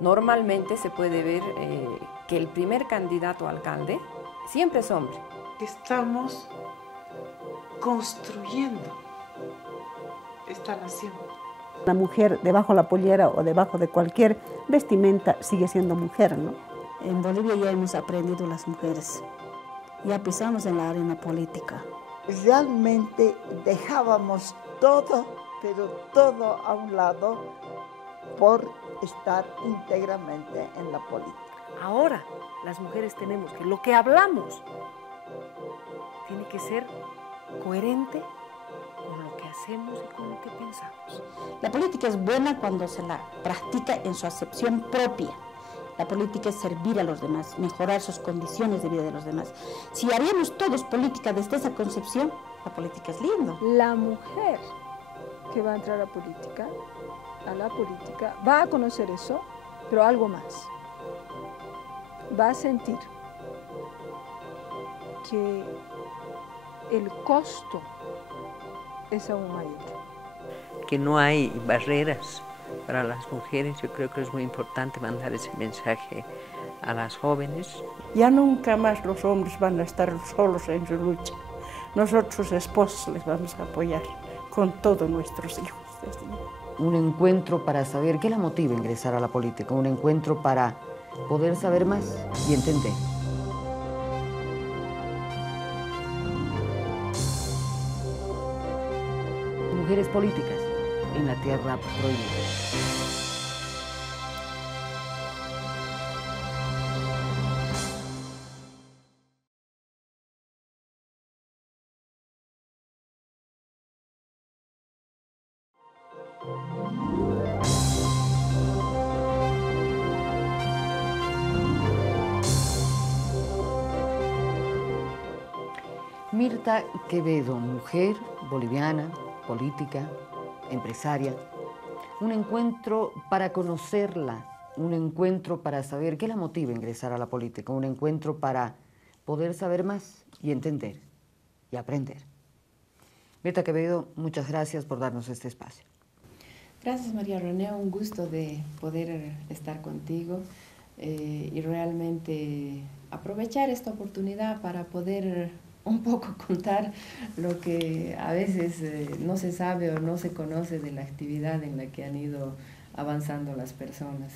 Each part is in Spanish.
Normalmente se puede ver que el primer candidato a alcalde siempre es hombre. Estamos construyendo esta nación. La mujer debajo de la pollera o debajo de cualquier vestimenta sigue siendo mujer, ¿no? En Bolivia ya hemos aprendido las mujeres, ya pisamos en la arena política. Realmente dejábamos todo, pero todo a un lado por estar íntegramente en la política. Ahora las mujeres tenemos que lo que hablamos tiene que ser coherente con lo que hacemos y con lo que pensamos. La política es buena cuando se la practica en su acepción propia. La política es servir a los demás, mejorar sus condiciones de vida de los demás. Si haríamos todos política desde esa concepción, la política es lindo. La mujer que va a entrar a la política, va a conocer eso, pero algo más. Va a sentir que el costo es aún mayor. Que no hay barreras para las mujeres. Yo creo que es muy importante mandar ese mensaje a las jóvenes. Ya nunca más los hombres van a estar solos en su lucha. Nosotros, esposos, les vamos a apoyar con todos nuestros hijos. Un encuentro para saber qué la motiva a ingresar a la política, un encuentro para poder saber más y entender. Mujeres políticas en la tierra prohibida. Mirta Quevedo, mujer boliviana, política, empresaria. Un encuentro para conocerla, un encuentro para saber qué la motiva a ingresar a la política, un encuentro para poder saber más y entender y aprender. Mirta Quevedo, muchas gracias por darnos este espacio. Gracias, María René, un gusto de poder estar contigo y realmente aprovechar esta oportunidad para poder un poco contar lo que a veces no se sabe o no se conoce de la actividad en la que han ido avanzando las personas.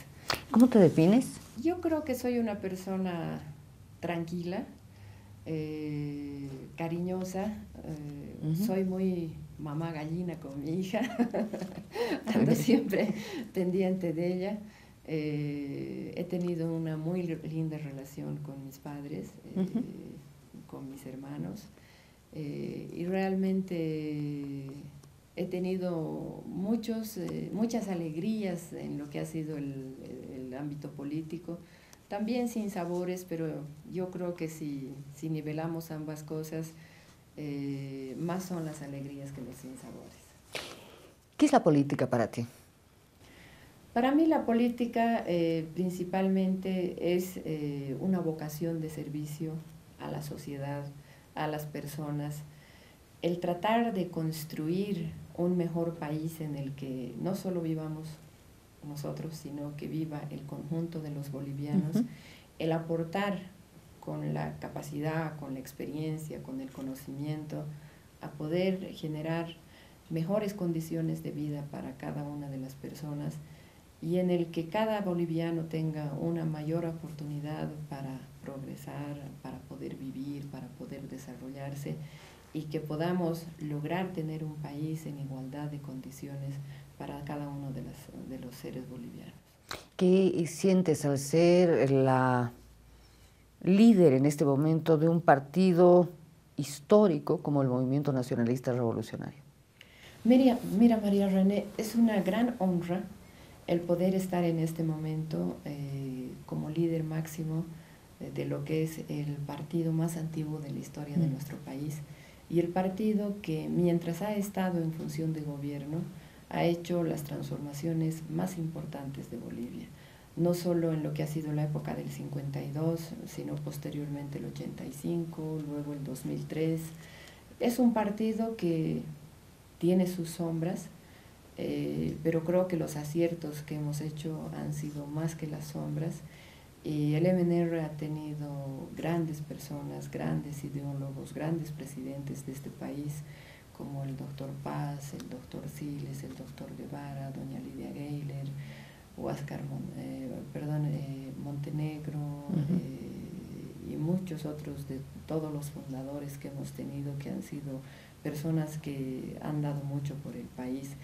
¿Cómo te defines? Yo creo que soy una persona tranquila, cariñosa, soy muy mamá gallina con mi hija, ando siempre pendiente de ella. He tenido una muy linda relación con mis padres, con mis hermanos, y realmente he tenido muchas alegrías en lo que ha sido el ámbito político, también sinsabores, pero yo creo que si nivelamos ambas cosas, más son las alegrías que los sinsabores. ¿Qué es la política para ti? Para mí la política principalmente es una vocación de servicio a la sociedad, a las personas, el tratar de construir un mejor país en el que no solo vivamos nosotros, sino que viva el conjunto de los bolivianos, el aportar con la capacidad, con la experiencia, con el conocimiento, a poder generar mejores condiciones de vida para cada una de las personas y en el que cada boliviano tenga una mayor oportunidad para progresar, para poder vivir, para poder desarrollarse y que podamos lograr tener un país en igualdad de condiciones para cada uno de los seres bolivianos. ¿Qué sientes al ser la líder en este momento de un partido histórico como el Movimiento Nacionalista Revolucionario? Mira, María René, es una gran honra el poder estar en este momento como líder máximo de lo que es el partido más antiguo de la historia de nuestro país y el partido que mientras ha estado en función de gobierno ha hecho las transformaciones más importantes de Bolivia, no solo en lo que ha sido la época del 52, sino posteriormente el 85, luego el 2003. Es un partido que tiene sus sombras, pero creo que los aciertos que hemos hecho han sido más que las sombras. Y el MNR ha tenido grandes personas, grandes ideólogos, grandes presidentes de este país, como el doctor Paz, el doctor Siles, el doctor Guevara, doña Lidia Geiler, Montenegro, y muchos otros de todos los fundadores que hemos tenido, que han sido personas que han dado mucho por el país,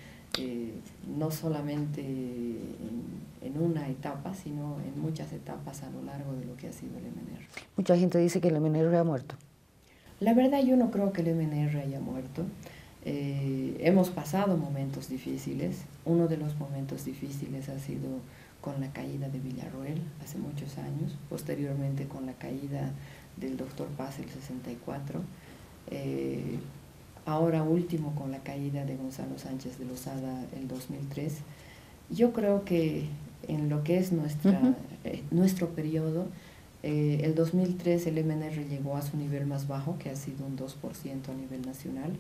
no solamente en una etapa, sino en muchas etapas a lo largo de lo que ha sido el MNR. Mucha gente dice que el MNR ha muerto. La verdad, yo no creo que el MNR haya muerto. Hemos pasado momentos difíciles. Uno de los momentos difíciles ha sido con la caída de Villarroel hace muchos años, posteriormente con la caída del doctor Paz el 64, ahora último con la caída de Gonzalo Sánchez de Lozada el 2003. Yo creo que en lo que es nuestro periodo, el 2003 el MNR llegó a su nivel más bajo, que ha sido un 2% a nivel nacional.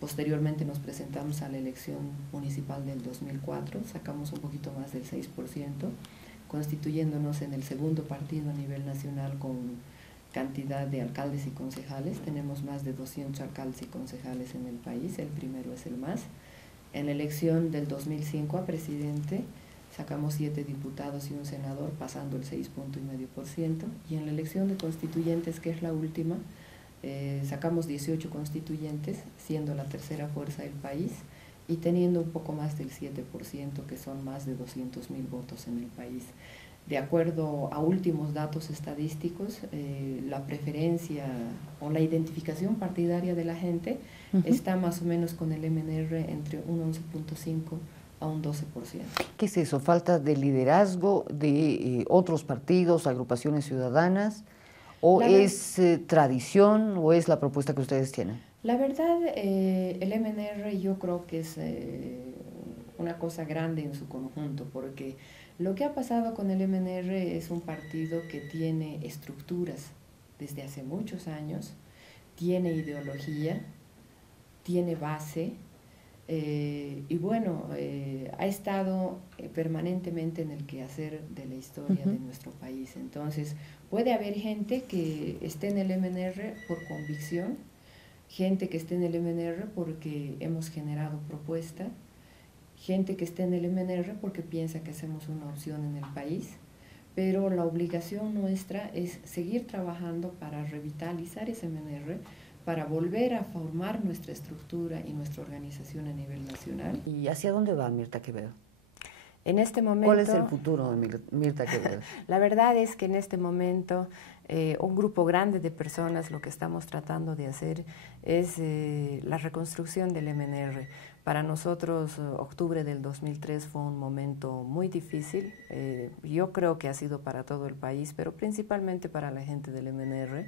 Posteriormente nos presentamos a la elección municipal del 2004, sacamos un poquito más del 6%, constituyéndonos en el segundo partido a nivel nacional con cantidad de alcaldes y concejales. Tenemos más de 200 alcaldes y concejales en el país, el primero es el MAS. En la elección del 2005 a presidente sacamos 7 diputados y un senador, pasando el 6,5%, y en la elección de constituyentes, que es la última, sacamos 18 constituyentes, siendo la tercera fuerza del país y teniendo un poco más del 7%, que son más de 200,000 votos en el país. De acuerdo a últimos datos estadísticos, la preferencia o la identificación partidaria de la gente está más o menos con el MNR entre un 11,5% a un 12%. ¿Qué es eso? ¿Falta de liderazgo de otros partidos, agrupaciones ciudadanas? ¿O es tradición o es la propuesta que ustedes tienen? La verdad, el MNR yo creo que es una cosa grande en su conjunto, porque lo que ha pasado con el MNR es un partido que tiene estructuras desde hace muchos años, tiene ideología, tiene base, y bueno, ha estado permanentemente en el quehacer de la historia de nuestro país. Entonces, puede haber gente que esté en el MNR por convicción, gente que esté en el MNR porque hemos generado propuesta, gente que esté en el MNR porque piensa que hacemos una opción en el país, pero la obligación nuestra es seguir trabajando para revitalizar ese MNR, para volver a formar nuestra estructura y nuestra organización a nivel nacional. ¿Y hacia dónde va Mirta Quevedo? En este momento, ¿cuál es el futuro de Mirta Quevedo? La verdad es que en este momento un grupo grande de personas lo que estamos tratando de hacer es la reconstrucción del MNR. Para nosotros, octubre del 2003 fue un momento muy difícil. Yo creo que ha sido para todo el país, pero principalmente para la gente del MNR.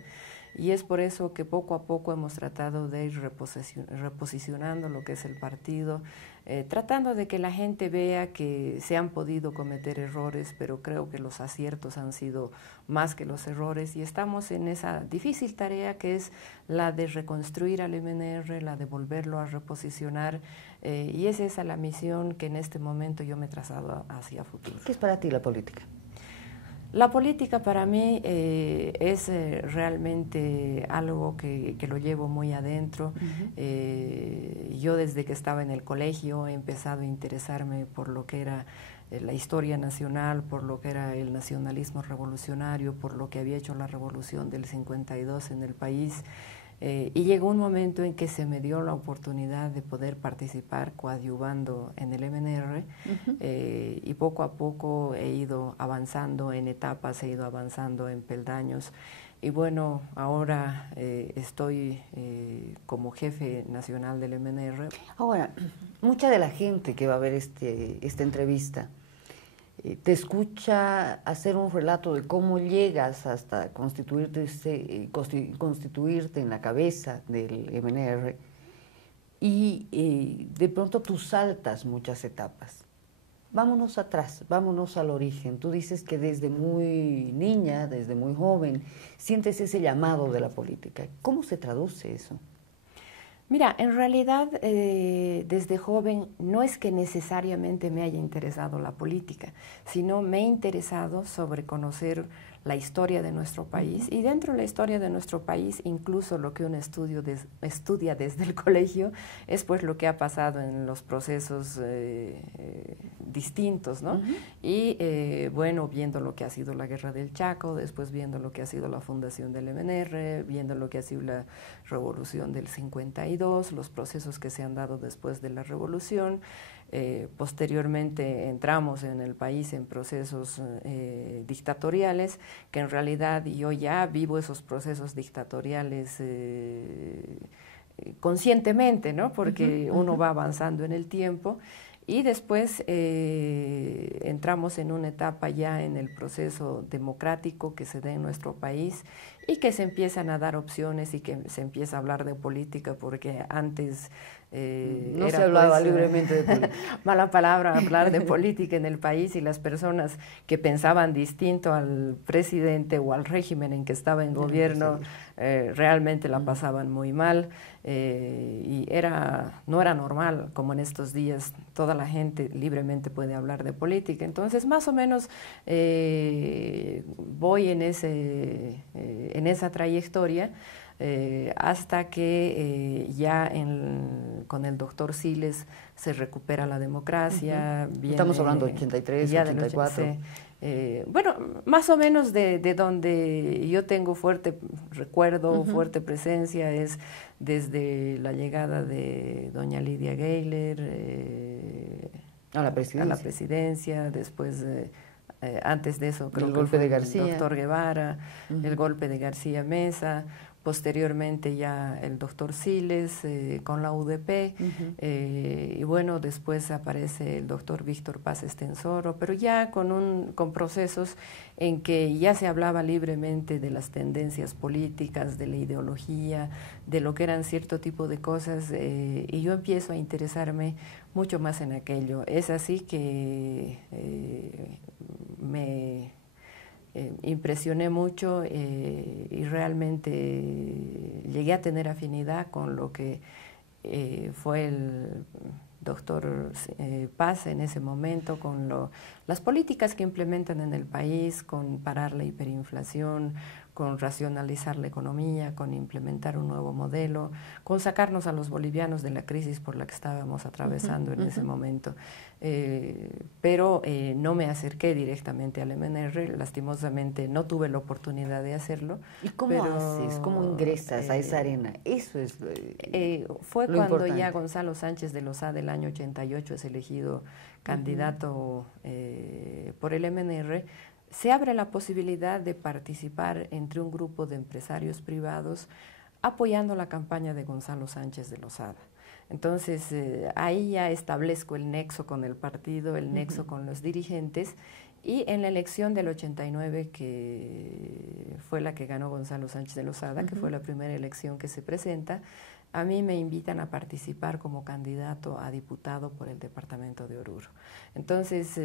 Y es por eso que poco a poco hemos tratado de ir reposicionando lo que es el partido, tratando de que la gente vea que se han podido cometer errores, pero creo que los aciertos han sido más que los errores, y estamos en esa difícil tarea que es la de reconstruir al MNR, la de volverlo a reposicionar, y es esa la misión que en este momento yo me he trazado hacia futuro. ¿Qué es para ti la política? La política para mí es realmente algo que lo llevo muy adentro. Yo desde que estaba en el colegio he empezado a interesarme por lo que era la historia nacional, por lo que era el nacionalismo revolucionario, por lo que había hecho la revolución del 52 en el país. Y llegó un momento en que se me dio la oportunidad de poder participar coadyuvando en el MNR, y poco a poco he ido avanzando en etapas, he ido avanzando en peldaños, y bueno, ahora estoy como jefe nacional del MNR. Ahora, mucha de la gente que va a ver esta entrevista te escucha hacer un relato de cómo llegas hasta constituirte en la cabeza del MNR, y de pronto tú saltas muchas etapas. Vámonos atrás, vámonos al origen. Tú dices que desde muy niña, desde muy joven, sientes ese llamado de la política. ¿Cómo se traduce eso? Mira, en realidad desde joven no es que necesariamente me haya interesado la política, sino me he interesado sobre conocer la historia de nuestro país y dentro de la historia de nuestro país incluso lo que uno estudia desde el colegio es pues lo que ha pasado en los procesos distintos, ¿no? Y bueno, viendo lo que ha sido la Guerra del Chaco, después viendo lo que ha sido la fundación del MNR, viendo lo que ha sido la Revolución del 52, los procesos que se han dado después de la Revolución. Posteriormente entramos en el país en procesos dictatoriales, que en realidad yo ya vivo esos procesos dictatoriales conscientemente, ¿no? Porque uno va avanzando en el tiempo. Y después entramos en una etapa ya en el proceso democrático que se da en nuestro país y que se empiezan a dar opciones y que se empieza a hablar de política, porque antes no se hablaba libremente de política. Mala palabra hablar de política en el país, y las personas que pensaban distinto al presidente o al régimen en que estaba en gobierno realmente la pasaban muy mal. Y no era normal, como en estos días toda la gente libremente puede hablar de política. Entonces, más o menos voy en esa trayectoria hasta que ya con el doctor Siles se recupera la democracia. Estamos hablando de 83, ya 84. Bueno, más o menos de donde yo tengo fuerte recuerdo, fuerte presencia, es desde la llegada de doña Lidia Gayler a la presidencia, después antes de eso creo el que golpe fue de García, el doctor Guevara, el golpe de García Mesa. Posteriormente ya el doctor Siles con la UDP, y bueno, después aparece el doctor Víctor Paz Estensoro, pero ya con procesos en que ya se hablaba libremente de las tendencias políticas, de la ideología, de lo que eran cierto tipo de cosas, y yo empiezo a interesarme mucho más en aquello. Es así que me impresioné mucho y realmente llegué a tener afinidad con lo que fue el doctor Paz en ese momento, con las políticas que implementan en el país, con parar la hiperinflación, con racionalizar la economía, con implementar un nuevo modelo, con sacarnos a los bolivianos de la crisis por la que estábamos atravesando en ese momento. Pero no me acerqué directamente al MNR, lastimosamente no tuve la oportunidad de hacerlo. ¿Y cómo haces? ¿Cómo ingresas a esa arena? Eso es fue lo cuando importante. Ya Gonzalo Sánchez de Lozada del año 88 es elegido candidato por el MNR. Se abre la posibilidad de participar entre un grupo de empresarios privados apoyando la campaña de Gonzalo Sánchez de Lozada. Entonces, ahí ya establezco el nexo con el partido, el nexo con los dirigentes, y en la elección del 89, que fue la que ganó Gonzalo Sánchez de Lozada, que fue la primera elección que se presenta, a mí me invitan a participar como candidato a diputado por el departamento de Oruro. Entonces,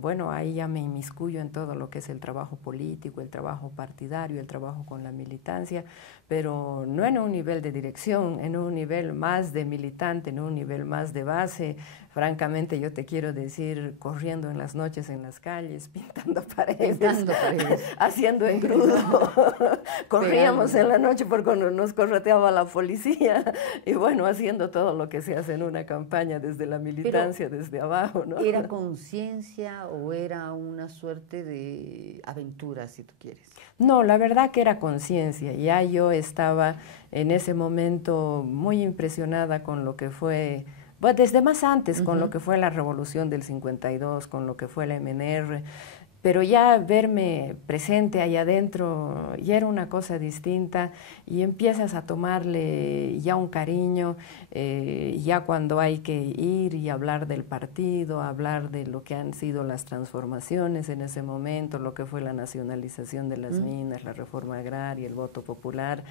bueno, ahí ya me inmiscuyo en todo lo que es el trabajo político, el trabajo partidario, el trabajo con la militancia, pero no en un nivel de dirección, en un nivel más de militante, en un nivel más de base. Francamente, yo te quiero decir, corriendo en las noches en las calles, pintando paredes, haciendo engrudo. Corríamos en la noche porque nos correteaba la policía. Y bueno, haciendo todo lo que se hace en una campaña desde la militancia, desde abajo, ¿no? ¿Era conciencia o era una suerte de aventura, si tú quieres? No, la verdad que era conciencia. Ya yo estaba en ese momento muy impresionada con lo que fue, bueno, desde más antes, con lo que fue la Revolución del 52, con lo que fue la MNR, pero ya verme presente allá adentro ya era una cosa distinta, y empiezas a tomarle ya un cariño, ya cuando hay que ir y hablar del partido, hablar de lo que han sido las transformaciones en ese momento, lo que fue la nacionalización de las minas, la reforma agraria, el voto popular.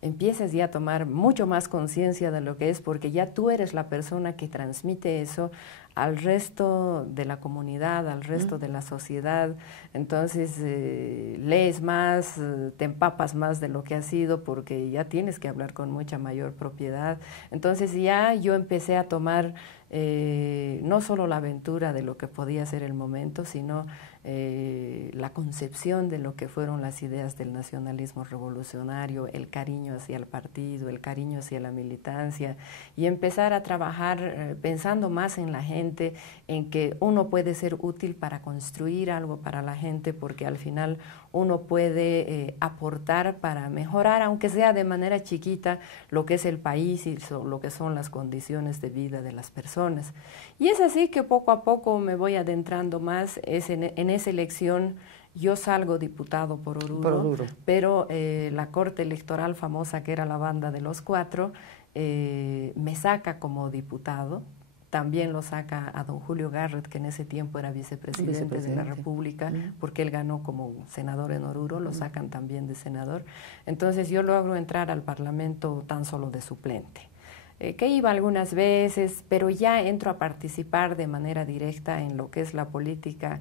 Empiezas ya a tomar mucho más conciencia de lo que es, porque ya tú eres la persona que transmite eso al resto de la comunidad, al resto de la sociedad, edad, entonces lees más, te empapas más de lo que ha sido porque ya tienes que hablar con mucha mayor propiedad. Entonces ya yo empecé a tomar no solo la aventura de lo que podía ser el momento, sino la concepción de lo que fueron las ideas del nacionalismo revolucionario, el cariño hacia el partido, el cariño hacia la militancia, y empezar a trabajar pensando más en la gente, en que uno puede ser útil para construir algo para la gente, porque al final uno puede aportar para mejorar, aunque sea de manera chiquita, lo que es el país y lo que son las condiciones de vida de las personas. Y es así que poco a poco me voy adentrando más. En esa elección yo salgo diputado por Oruro, pero la corte electoral famosa, que era la banda de los 4, me saca como diputado. También lo saca a don Julio Garrett, que en ese tiempo era vicepresidente de la República, porque él ganó como senador en Oruro, lo sacan también de senador. Entonces yo logro entrar al Parlamento tan solo de suplente. Que iba algunas veces, pero ya entro a participar de manera directa en lo que es la política,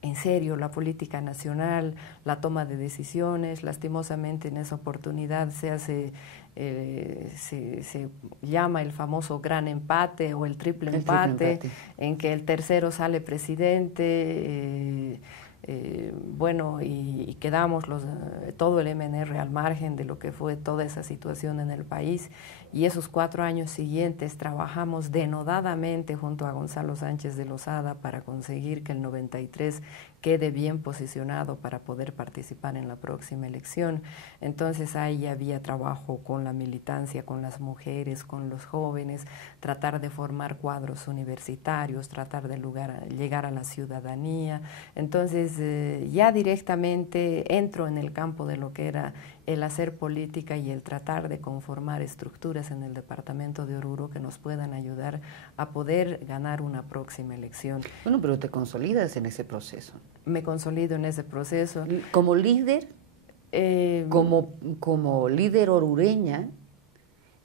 en serio, la política nacional, la toma de decisiones. Lastimosamente en esa oportunidad se hace, se llama el famoso gran empate o el triple empate, en que el tercero sale presidente, bueno, y quedamos todo el MNR al margen de lo que fue toda esa situación en el país. Y esos 4 años siguientes trabajamos denodadamente junto a Gonzalo Sánchez de Lozada para conseguir que el 93 quede bien posicionado para poder participar en la próxima elección. Entonces ahí había trabajo con la militancia, con las mujeres, con los jóvenes, tratar de formar cuadros universitarios, tratar de llegar a la ciudadanía. Entonces ya directamente entro en el campo de lo que era el hacer política y el tratar de conformar estructuras en el departamento de Oruro que nos puedan ayudar a poder ganar una próxima elección. Bueno, pero te consolidas en ese proceso. Me consolido en ese proceso. Como líder, como líder orureña,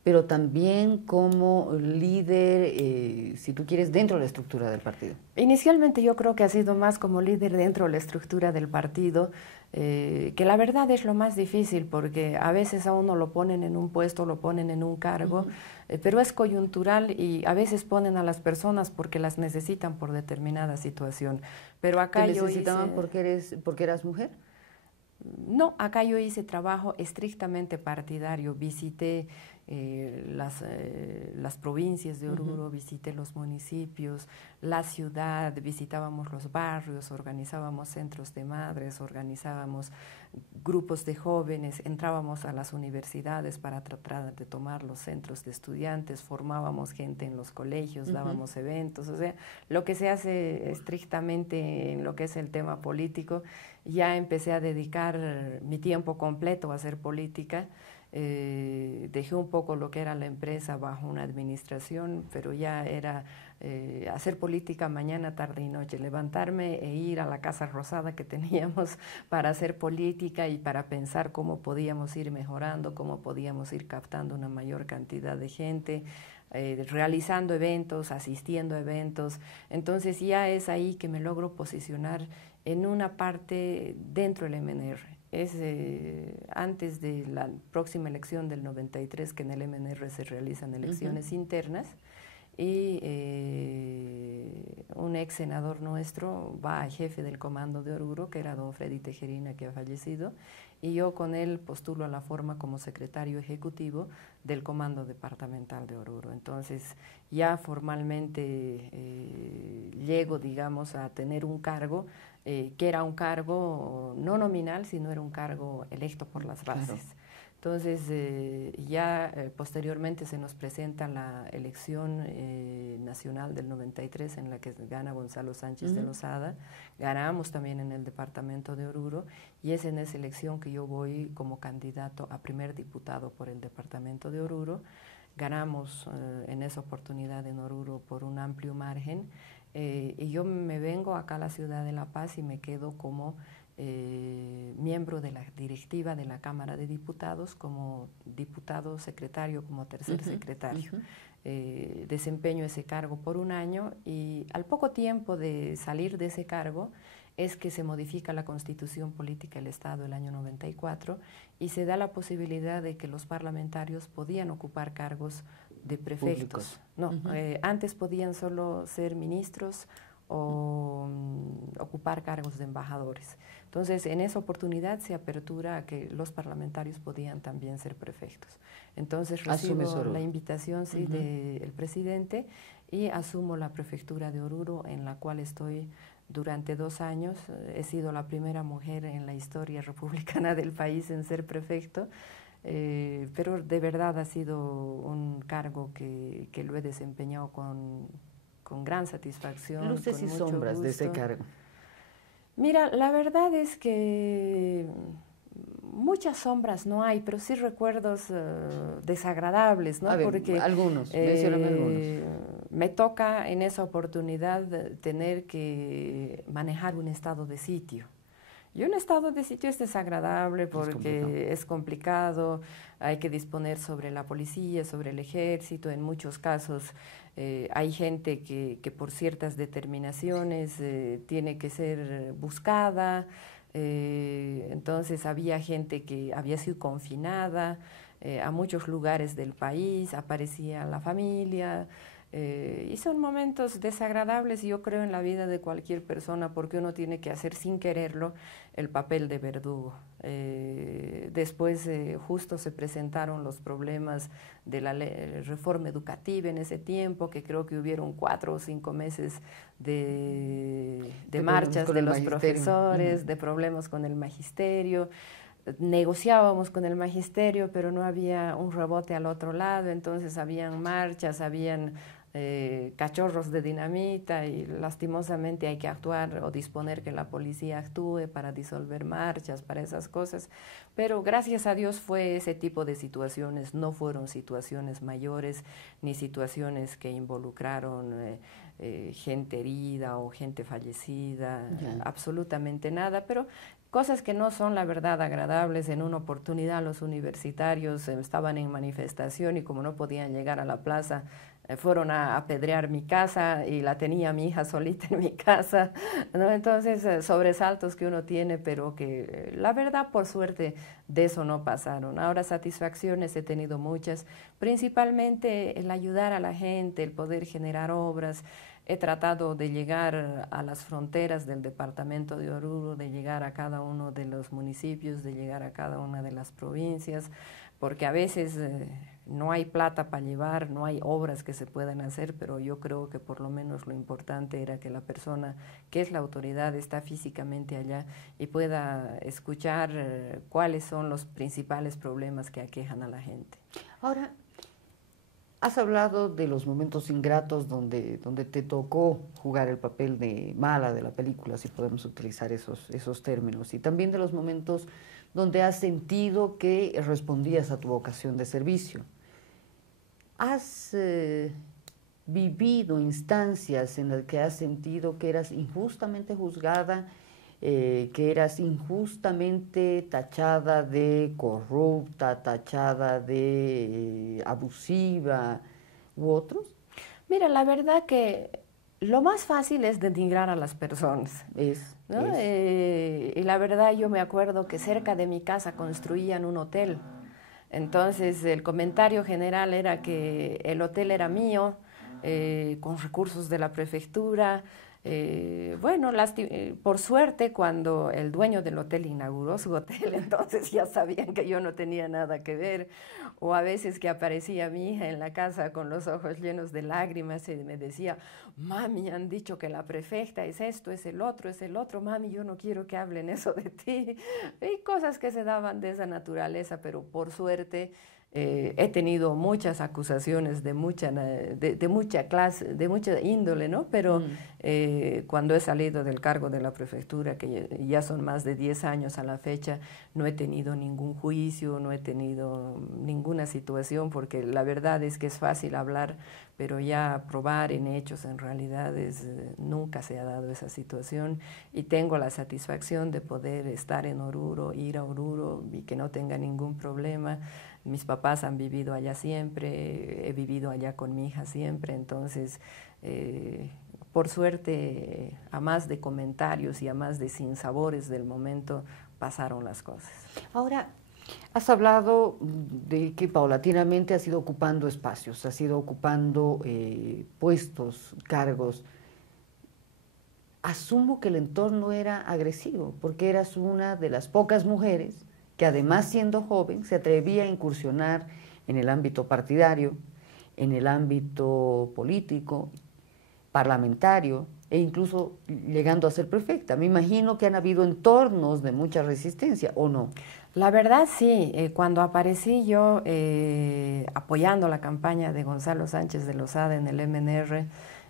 pero también como líder, si tú quieres, dentro de la estructura del partido. Inicialmente yo creo que ha sido más como líder dentro de la estructura del partido, que la verdad es lo más difícil, porque a veces a uno lo ponen en un puesto, lo ponen en un cargo, pero es coyuntural y a veces ponen a las personas porque las necesitan por determinada situación. Pero acá ¿Te necesitaban porque eras mujer? No, acá yo hice trabajo estrictamente partidario, visité las provincias de Oruro, visité los municipios, la ciudad, visitábamos los barrios, organizábamos centros de madres, organizábamos grupos de jóvenes, entrábamos a las universidades para tratar de tomar los centros de estudiantes, formábamos gente en los colegios, dábamos eventos, o sea, lo que se hace estrictamente en lo que es el tema político. Ya empecé a dedicar mi tiempo completo a hacer política. Dejé un poco lo que era la empresa bajo una administración, pero ya era hacer política mañana, tarde y noche, levantarme e ir a la Casa Rosada que teníamos para hacer política y para pensar cómo podíamos ir mejorando, cómo podíamos ir captando una mayor cantidad de gente, realizando eventos, asistiendo a eventos. Entonces ya es ahí que me logro posicionar en una parte dentro del MNR. Es antes de la próxima elección del 93 que en el MNR se realizan elecciones internas y un ex senador nuestro va a jefe del comando de Oruro, que era don Freddy Tejerina, que ha fallecido, y yo con él postulo a la forma como secretario ejecutivo del comando departamental de Oruro. Entonces ya formalmente llego, digamos, a tener un cargo que era un cargo no nominal, sino era un cargo electo por las bases. Claro. Entonces, posteriormente se nos presenta la elección nacional del 93, en la que gana Gonzalo Sánchez de Lozada. Ganamos también en el departamento de Oruro, y es en esa elección que yo voy como candidato a primer diputado por el departamento de Oruro. Ganamos en esa oportunidad en Oruro por un amplio margen. Y yo me vengo acá a la ciudad de La Paz y me quedo como miembro de la directiva de la Cámara de Diputados, como diputado secretario, como tercer secretario. Desempeño ese cargo por un año y al poco tiempo de salir de ese cargo es que se modifica la Constitución Política del Estado el año 94 y se da la posibilidad de que los parlamentarios podían ocupar cargos de prefectos. No, antes podían solo ser ministros o ocupar cargos de embajadores. Entonces, en esa oportunidad se apertura a que los parlamentarios podían también ser prefectos. Entonces, recibo la invitación del presidente y asumo la prefectura de Oruro, en la cual estoy durante 2 años. He sido la primera mujer en la historia republicana del país en ser prefecto, pero de verdad ha sido un cargo que lo he desempeñado con gran satisfacción. Luces y sombras de ese cargo. Mira, la verdad es que muchas sombras no hay, pero sí recuerdos desagradables, ¿no? A ver, porque algunos, mencióname algunos. Me toca en esa oportunidad tener que manejar un estado de sitio. Y un estado de sitio es desagradable porque es complicado, hay que disponer sobre la policía, sobre el ejército. En muchos casos hay gente que por ciertas determinaciones tiene que ser buscada. Entonces había gente que había sido confinada a muchos lugares del país, aparecía la familia. Y son momentos desagradables, yo creo, en la vida de cualquier persona, porque uno tiene que hacer sin quererlo el papel de verdugo. Después justo se presentaron los problemas de la reforma educativa en ese tiempo, que creo que hubieron 4 o 5 meses de marchas de los profesores, de problemas con el magisterio. Negociábamos con el magisterio, pero no había un rebote al otro lado, entonces habían marchas, habían cachorros de dinamita y lastimosamente hay que actuar o disponer que la policía actúe para disolver marchas, para esas cosas. Pero gracias a Dios fue ese tipo de situaciones, no fueron situaciones mayores ni situaciones que involucraron gente herida o gente fallecida, absolutamente nada, pero cosas que no son la verdad agradables. En una oportunidad los universitarios estaban en manifestación y como no podían llegar a la plaza, fueron a apedrear mi casa y la tenía mi hija solita en mi casa, ¿no? Entonces, sobresaltos que uno tiene, pero que la verdad, por suerte, de eso no pasaron. Ahora, satisfacciones he tenido muchas, principalmente el ayudar a la gente, el poder generar obras. He tratado de llegar a las fronteras del departamento de Oruro, de llegar a cada uno de los municipios, de llegar a cada una de las provincias, porque a veces no hay plata para llevar, no hay obras que se puedan hacer, pero yo creo que por lo menos lo importante era que la persona que es la autoridad está físicamente allá y pueda escuchar cuáles son los principales problemas que aquejan a la gente. Ahora, has hablado de los momentos ingratos donde te tocó jugar el papel de mala de la película, si podemos utilizar esos términos, y también de los momentos donde has sentido que respondías a tu vocación de servicio. ¿Has vivido instancias en las que has sentido que eras injustamente juzgada, que eras injustamente tachada de corrupta, tachada de abusiva u otros? Mira, la verdad que lo más fácil es denigrar a las personas. ¿No? Y la verdad yo me acuerdo que cerca de mi casa construían un hotel. Entonces el comentario general era que el hotel era mío, con recursos de la prefectura. Bueno, por suerte cuando el dueño del hotel inauguró su hotel, entonces ya sabían que yo no tenía nada que ver, o a veces que aparecía mi hija en la casa con los ojos llenos de lágrimas y me decía, mami, han dicho que la prefecta es esto, es el otro, mami, yo no quiero que hablen eso de ti, y cosas que se daban de esa naturaleza, pero por suerte he tenido muchas acusaciones de mucha clase, de mucha índole, ¿no? Pero cuando he salido del cargo de la prefectura, que ya son más de 10 años a la fecha, no he tenido ningún juicio, no he tenido ninguna situación, porque la verdad es que es fácil hablar, pero ya probar en hechos, en realidades, nunca se ha dado esa situación, y tengo la satisfacción de poder estar en Oruro, ir a Oruro y que no tenga ningún problema. mis papás han vivido allá siempre, he vivido allá con mi hija siempre, entonces, por suerte, a más de comentarios y a más de sinsabores del momento, pasaron las cosas. Ahora, has hablado de que paulatinamente has ido ocupando espacios, has ido ocupando puestos, cargos. Asumo que el entorno era agresivo, porque eras una de las pocas mujeres que, además siendo joven, se atrevía a incursionar en el ámbito partidario, en el ámbito político, parlamentario, e incluso llegando a ser prefecta. Me imagino que han habido entornos de mucha resistencia, ¿o no? La verdad sí, cuando aparecí yo apoyando la campaña de Gonzalo Sánchez de Lozada en el MNR,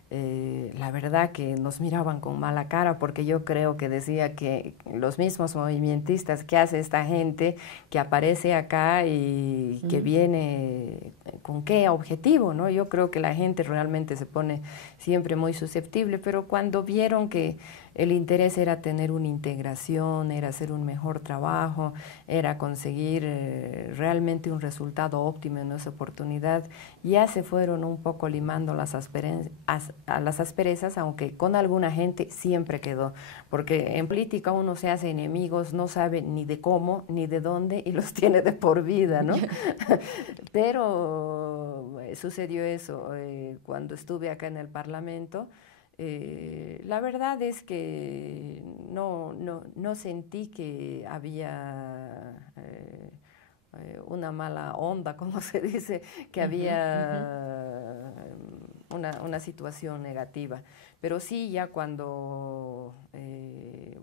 la verdad que nos miraban con mala cara, porque yo creo que decía que los mismos movimentistas, ¿qué hace esta gente que aparece acá y que viene con qué objetivo, ¿no? Yo creo que la gente realmente se pone siempre muy susceptible, pero cuando vieron que el interés era tener una integración, era hacer un mejor trabajo, era conseguir realmente un resultado óptimo en esa oportunidad, ya se fueron un poco limando las asperezas, aunque con alguna gente siempre quedó, porque en política uno se hace enemigos, no sabe ni de cómo, ni de dónde, y los tiene de por vida, ¿no? Pero sucedió eso cuando estuve acá en el Parlamento. La verdad es que no sentí que había una mala onda, como se dice, que había una situación negativa. Pero sí, ya cuando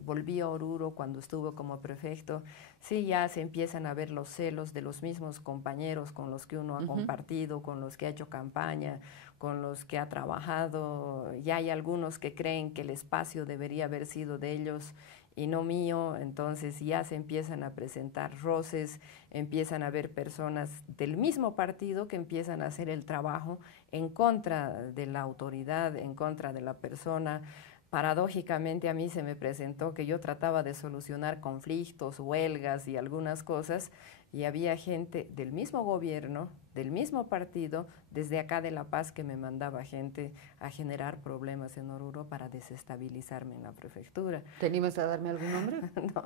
volví a Oruro, cuando estuve como prefecto, sí ya se empiezan a ver los celos de los mismos compañeros con los que uno ha compartido, con los que ha hecho campaña, con los que ha trabajado. Ya hay algunos que creen que el espacio debería haber sido de ellos y no mío, entonces ya se empiezan a presentar roces, empiezan a haber personas del mismo partido que empiezan a hacer el trabajo en contra de la autoridad, en contra de la persona. Paradójicamente a mí se me presentó que yo trataba de solucionar conflictos, huelgas y algunas cosas, y había gente del mismo gobierno, del mismo partido, desde acá de La Paz, que me mandaba gente a generar problemas en Oruro para desestabilizarme en la prefectura. ¿Te animas a darme algún nombre? No,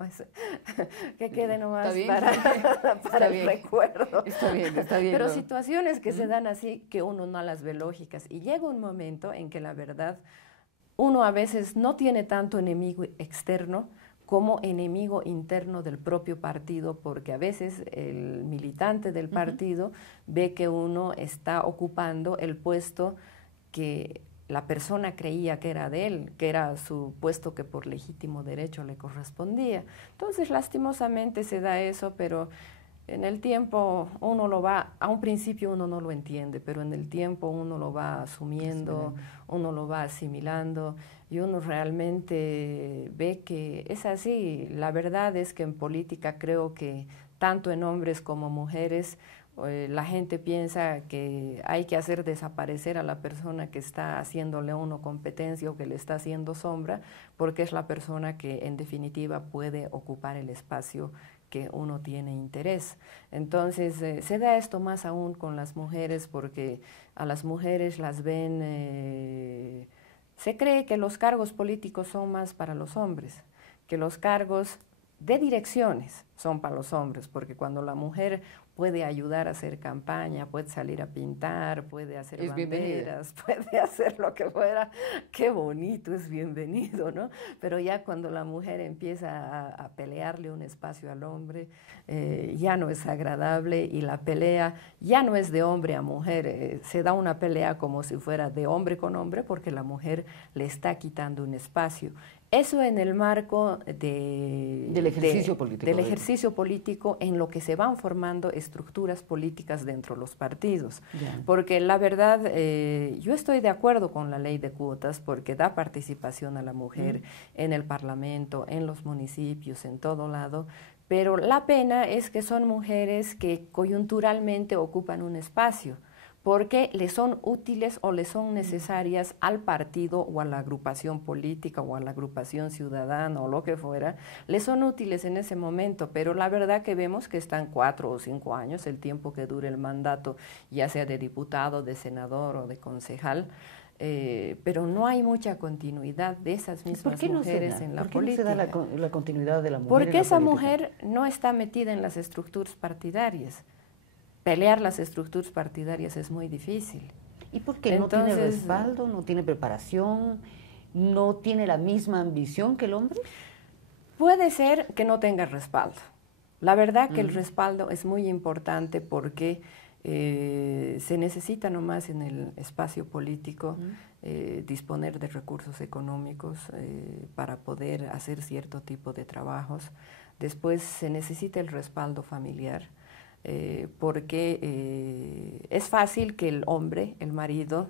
que quede nomás para el recuerdo. Está bien. Pero situaciones que se dan así, que uno no las ve lógicas, y llega un momento en que la verdad uno a veces no tiene tanto enemigo externo como enemigo interno del propio partido, porque a veces el militante del partido ve que uno está ocupando el puesto que la persona creía que era de él, que era su puesto que por legítimo derecho le correspondía. Entonces, lastimosamente se da eso, pero en el tiempo uno lo va, a un principio uno no lo entiende, pero en el tiempo uno lo va asumiendo, uno lo va asimilando y uno realmente ve que es así. La verdad es que en política creo que tanto en hombres como mujeres la gente piensa que hay que hacer desaparecer a la persona que está haciéndole a uno competencia o que le está haciendo sombra, porque es la persona que en definitiva puede ocupar el espacio que uno tiene interés. Entonces, se da esto más aún con las mujeres, porque a las mujeres las ven, se cree que los cargos políticos son más para los hombres, que los cargos de direcciones son para los hombres, porque cuando la mujer puede ayudar a hacer campaña, puede salir a pintar, puede hacer banderas, puede hacer lo que fuera, qué bonito, es bienvenido, ¿no? Pero ya cuando la mujer empieza a pelearle un espacio al hombre, ya no es agradable, y la pelea ya no es de hombre a mujer, se da una pelea como si fuera de hombre con hombre, porque la mujer le está quitando un espacio. Eso en el marco del ejercicio político. Del ejercicio político, en lo que se van formando estructuras políticas dentro de los partidos. Yeah. Porque la verdad, yo estoy de acuerdo con la ley de cuotas, porque da participación a la mujer en el Parlamento, en los municipios, en todo lado, pero la pena es que son mujeres que coyunturalmente ocupan un espacio. porque le son útiles o le son necesarias al partido o a la agrupación política o a la agrupación ciudadana o lo que fuera, le son útiles en ese momento, pero la verdad que vemos que están 4 o 5 años, el tiempo que dure el mandato, ya sea de diputado, de senador o de concejal, pero no hay mucha continuidad de esas mismas mujeres en la política. ¿Por qué no se da la continuidad de la mujer? Porque esa mujer no está metida en las estructuras partidarias. Pelear las estructuras partidarias es muy difícil. ¿Y por qué? ¿No tiene respaldo, no tiene preparación, no tiene la misma ambición que el hombre? Puede ser que no tenga respaldo. La verdad que el respaldo es muy importante porque se necesita nomás en el espacio político disponer de recursos económicos para poder hacer cierto tipo de trabajos. Después se necesita el respaldo familiar. Porque es fácil que el hombre, el marido,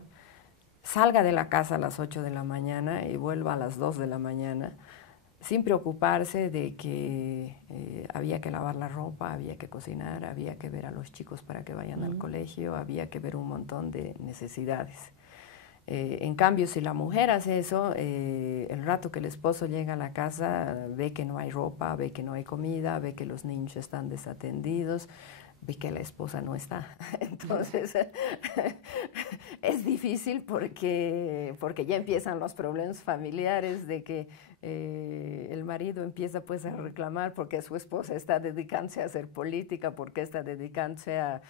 salga de la casa a las 8 de la mañana y vuelva a las 2 de la mañana sin preocuparse de que había que lavar la ropa, había que cocinar, había que ver a los chicos para que vayan al colegio, había que ver un montón de necesidades. En cambio, si la mujer hace eso, el rato que el esposo llega a la casa, ve que no hay ropa, ve que no hay comida, ve que los niños están desatendidos, ve que la esposa no está. Entonces, es difícil porque ya empiezan los problemas familiares de que el marido empieza pues a reclamar porque su esposa está dedicándose a hacer política, porque está dedicándose a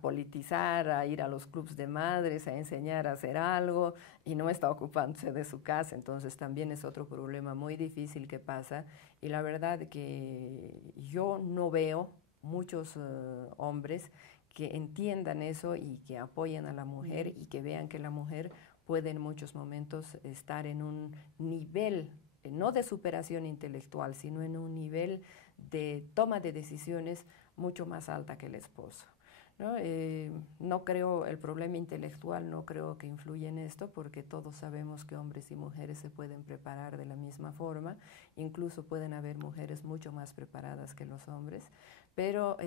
politizar, a ir a los clubes de madres, a enseñar a hacer algo y no está ocupándose de su casa. Entonces también es otro problema muy difícil que pasa y la verdad que yo no veo muchos hombres que entiendan eso y que apoyen a la mujer y que vean que la mujer puede en muchos momentos estar en un nivel, no de superación intelectual, sino en un nivel de toma de decisiones mucho más alta que el esposo, ¿no? No creo, el problema intelectual no creo que influya en esto, porque todos sabemos que hombres y mujeres se pueden preparar de la misma forma, incluso pueden haber mujeres mucho más preparadas que los hombres, pero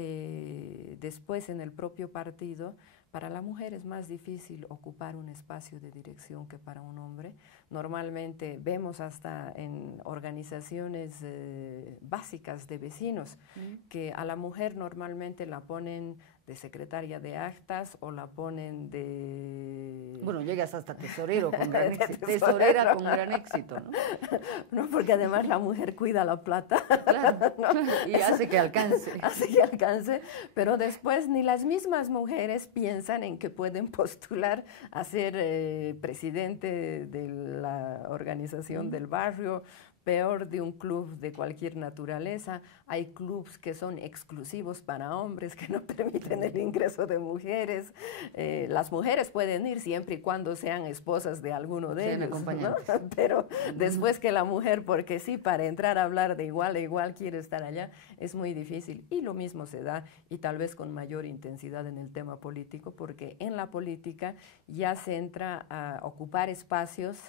después en el propio partido, para la mujer es más difícil ocupar un espacio de dirección que para un hombre. Normalmente vemos hasta en organizaciones básicas de vecinos que a la mujer normalmente la ponen de secretaria de actas o la ponen de... Bueno, llegas hasta tesorero con gran éxito, tesorera con gran éxito, ¿no? No, porque además la mujer cuida la plata. Claro, ¿no? Y hace que alcance. Hace que alcance, pero después ni las mismas mujeres piensan en que pueden postular a ser presidente de la organización del barrio, peor de un club de cualquier naturaleza. Hay clubes que son exclusivos para hombres, que no permiten el ingreso de mujeres. Las mujeres pueden ir siempre y cuando sean esposas de alguno de ellos, ¿no? Pero después que la mujer, porque sí, para entrar a hablar de igual a igual quiere estar allá, es muy difícil. Y lo mismo se da, y tal vez con mayor intensidad en el tema político, porque en la política ya se entra a ocupar espacios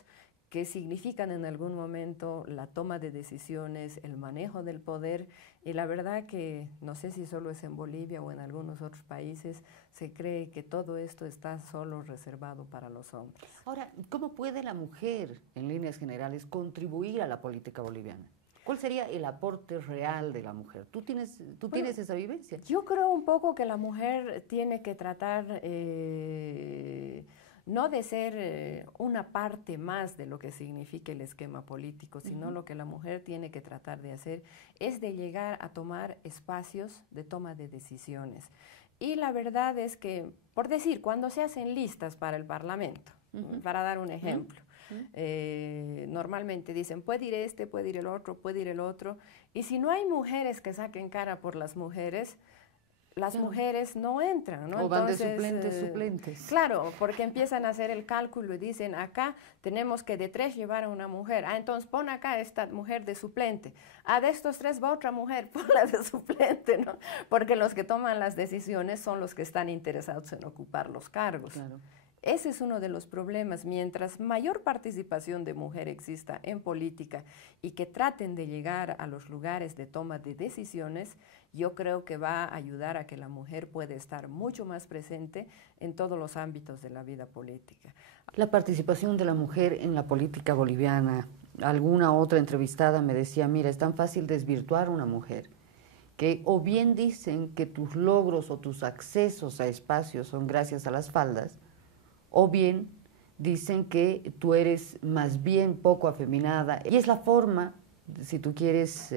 que significan en algún momento la toma de decisiones, el manejo del poder, y la verdad que no sé si solo es en Bolivia o en algunos otros países, se cree que todo esto está solo reservado para los hombres. Ahora, ¿cómo puede la mujer, en líneas generales, contribuir a la política boliviana? ¿Cuál sería el aporte real de la mujer? ¿Tú tienes esa vivencia? Yo creo un poco que la mujer tiene que tratar... no de ser una parte más de lo que significa el esquema político, sino lo que la mujer tiene que tratar de hacer es de llegar a tomar espacios de toma de decisiones. Y la verdad es que, por decir, cuando se hacen listas para el Parlamento, para dar un ejemplo, normalmente dicen, puede ir este, puede ir el otro, puede ir el otro, y si no hay mujeres que saquen cara por las mujeres, las mujeres no entran, ¿no? O van de suplentes. Claro, porque empiezan a hacer el cálculo y dicen, acá tenemos que de 3 llevar a una mujer. Ah, entonces pon acá esta mujer de suplente. Ah, de estos 3 va otra mujer, ponla de suplente, ¿no? Porque los que toman las decisiones son los que están interesados en ocupar los cargos. Claro. Ese es uno de los problemas. Mientras mayor participación de mujer exista en política y que traten de llegar a los lugares de toma de decisiones, yo creo que va a ayudar a que la mujer pueda estar mucho más presente en todos los ámbitos de la vida política. La participación de la mujer en la política boliviana. Alguna otra entrevistada me decía, mira, es tan fácil desvirtuar a una mujer, que o bien dicen que tus logros o tus accesos a espacios son gracias a las faldas, o bien dicen que tú eres más bien poco afeminada. Y es la forma, si tú quieres,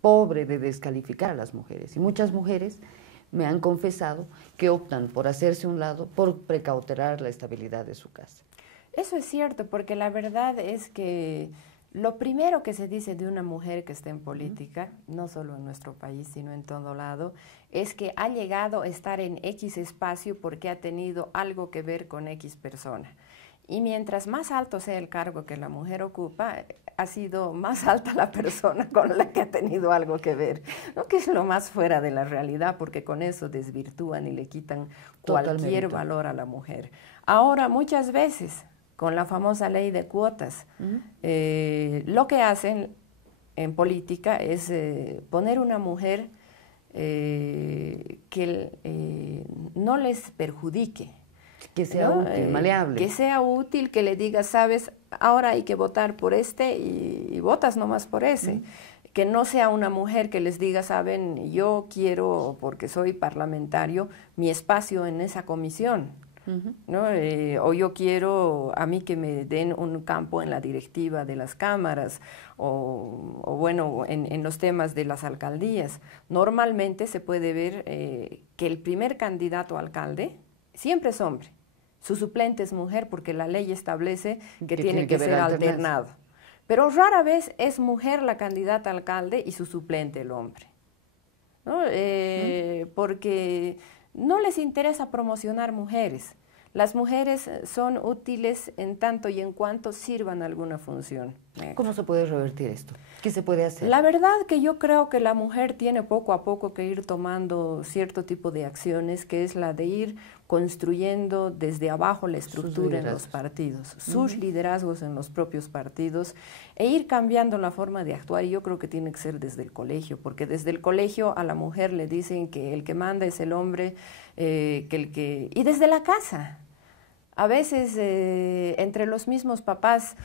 pobre de descalificar a las mujeres. Y muchas mujeres me han confesado que optan por hacerse a un lado, por precautelar la estabilidad de su casa. Eso es cierto, porque la verdad es que lo primero que se dice de una mujer que está en política, no solo en nuestro país, sino en todo lado, es que ha llegado a estar en X espacio porque ha tenido algo que ver con X persona. Y mientras más alto sea el cargo que la mujer ocupa, ha sido más alta la persona con la que ha tenido algo que ver, ¿no? Que es lo más fuera de la realidad, porque con eso desvirtúan y le quitan cualquier valor a la mujer. Ahora, muchas veces, con la famosa ley de cuotas, lo que hacen en política es poner una mujer que no les perjudique. Que sea útil, maleable. Que sea útil, que le diga, sabes, ahora hay que votar por este y votas nomás por ese. Que no sea una mujer que les diga, saben, yo quiero, porque soy parlamentario, mi espacio en esa comisión. ¿No? O yo quiero a mí que me den un campo en la directiva de las cámaras o bueno, en los temas de las alcaldías. Normalmente se puede ver que el primer candidato a alcalde siempre es hombre. Su suplente es mujer porque la ley establece que tiene que ser alternado. Pero rara vez es mujer la candidata a alcalde y su suplente el hombre, ¿no? Porque no les interesa promocionar mujeres. Las mujeres son útiles en tanto y en cuanto sirvan alguna función. ¿Cómo se puede revertir esto? ¿Qué se puede hacer? La verdad que yo creo que la mujer tiene poco a poco que ir tomando cierto tipo de acciones, que es la de ir construyendo desde abajo la estructura en los partidos, sus liderazgos en los propios partidos, e ir cambiando la forma de actuar. Y yo creo que tiene que ser desde el colegio, porque desde el colegio a la mujer le dicen que el que manda es el hombre, y desde la casa. A veces entre los mismos papás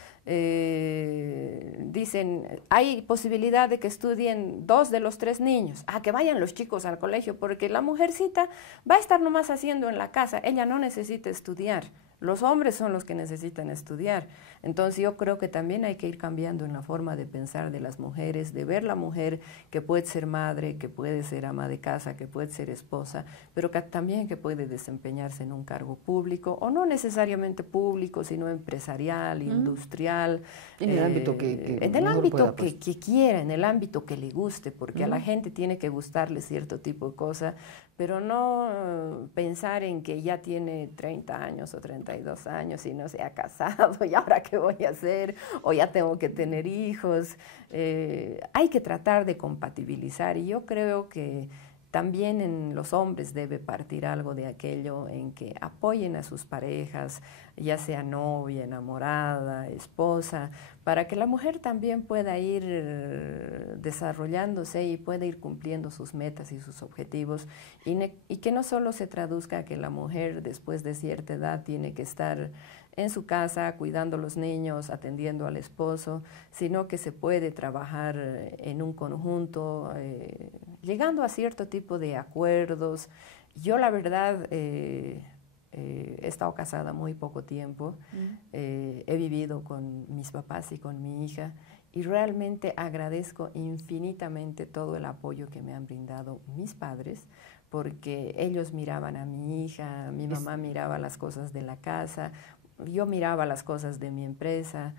dicen, hay posibilidad de que estudien 2 de los 3 niños, que vayan los chicos al colegio, porque la mujercita va a estar nomás haciendo en la casa, ella no necesita estudiar. Los hombres son los que necesitan estudiar. Entonces yo creo que también hay que ir cambiando en la forma de pensar de las mujeres, de ver la mujer que puede ser madre, que puede ser ama de casa, que puede ser esposa, pero que también que puede desempeñarse en un cargo público, o no necesariamente público, sino empresarial, industrial. En el ámbito en el ámbito que quiera, en el ámbito que le guste, porque a la gente tiene que gustarle cierto tipo de cosas, pero no pensar en que ya tiene 30 años o 32 años y no se ha casado, y ahora qué voy a hacer, o ya tengo que tener hijos. Hay que tratar de compatibilizar, y yo creo que también en los hombres debe partir algo de aquello en que apoyen a sus parejas, ya sea novia, enamorada, esposa, para que la mujer también pueda ir desarrollándose y pueda ir cumpliendo sus metas y sus objetivos, y que no solo se traduzca que la mujer después de cierta edad tiene que estar en su casa, cuidando a los niños, atendiendo al esposo, sino que se puede trabajar en un conjunto, llegando a cierto tipo de acuerdos. Yo la verdad he estado casada muy poco tiempo, he vivido con mis papás y con mi hija, y realmente agradezco infinitamente todo el apoyo que me han brindado mis padres, porque ellos miraban a mi hija, mi mamá miraba las cosas de la casa, yo miraba las cosas de mi empresa,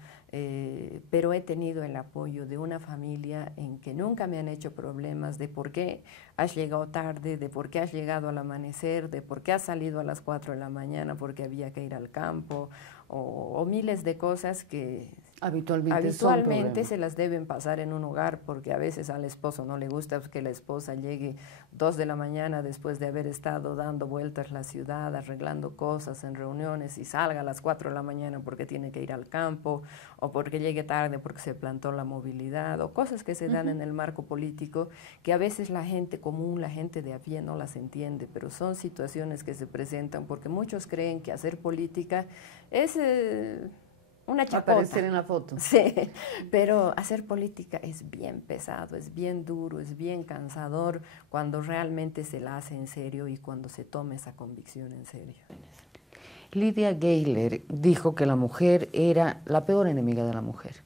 pero he tenido el apoyo de una familia en que nunca me han hecho problemas de por qué has llegado tarde, de por qué has llegado al amanecer, de por qué has salido a las 4 de la mañana porque había que ir al campo, o miles de cosas que Habitualmente se las deben pasar en un hogar, porque a veces al esposo no le gusta que la esposa llegue 2 de la mañana después de haber estado dando vueltas la ciudad, arreglando cosas en reuniones, y salga a las 4 de la mañana porque tiene que ir al campo, o porque llegue tarde porque se plantó la movilidad, o cosas que se dan en el marco político que a veces la gente común, la gente de a pie no las entiende, pero son situaciones que se presentan porque muchos creen que hacer política es una chapota. Aparecer en la foto. Sí, pero hacer política es bien pesado, es bien duro, es bien cansador cuando realmente se la hace en serio y cuando se toma esa convicción en serio. Lydia Gayler dijo que la mujer era la peor enemiga de la mujer.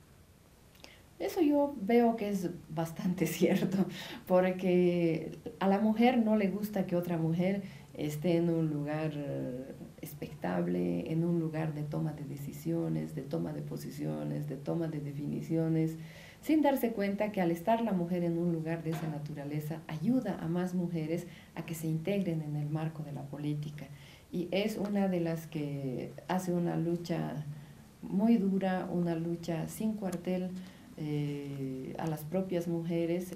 Eso yo veo que es bastante cierto, porque a la mujer no le gusta que otra mujer esté en un lugar expectable, en un lugar de toma de decisiones, de toma de posiciones, de toma de definiciones, sin darse cuenta que al estar la mujer en un lugar de esa naturaleza ayuda a más mujeres a que se integren en el marco de la política. Y es una de las que hace una lucha muy dura, una lucha sin cuartel, a las propias mujeres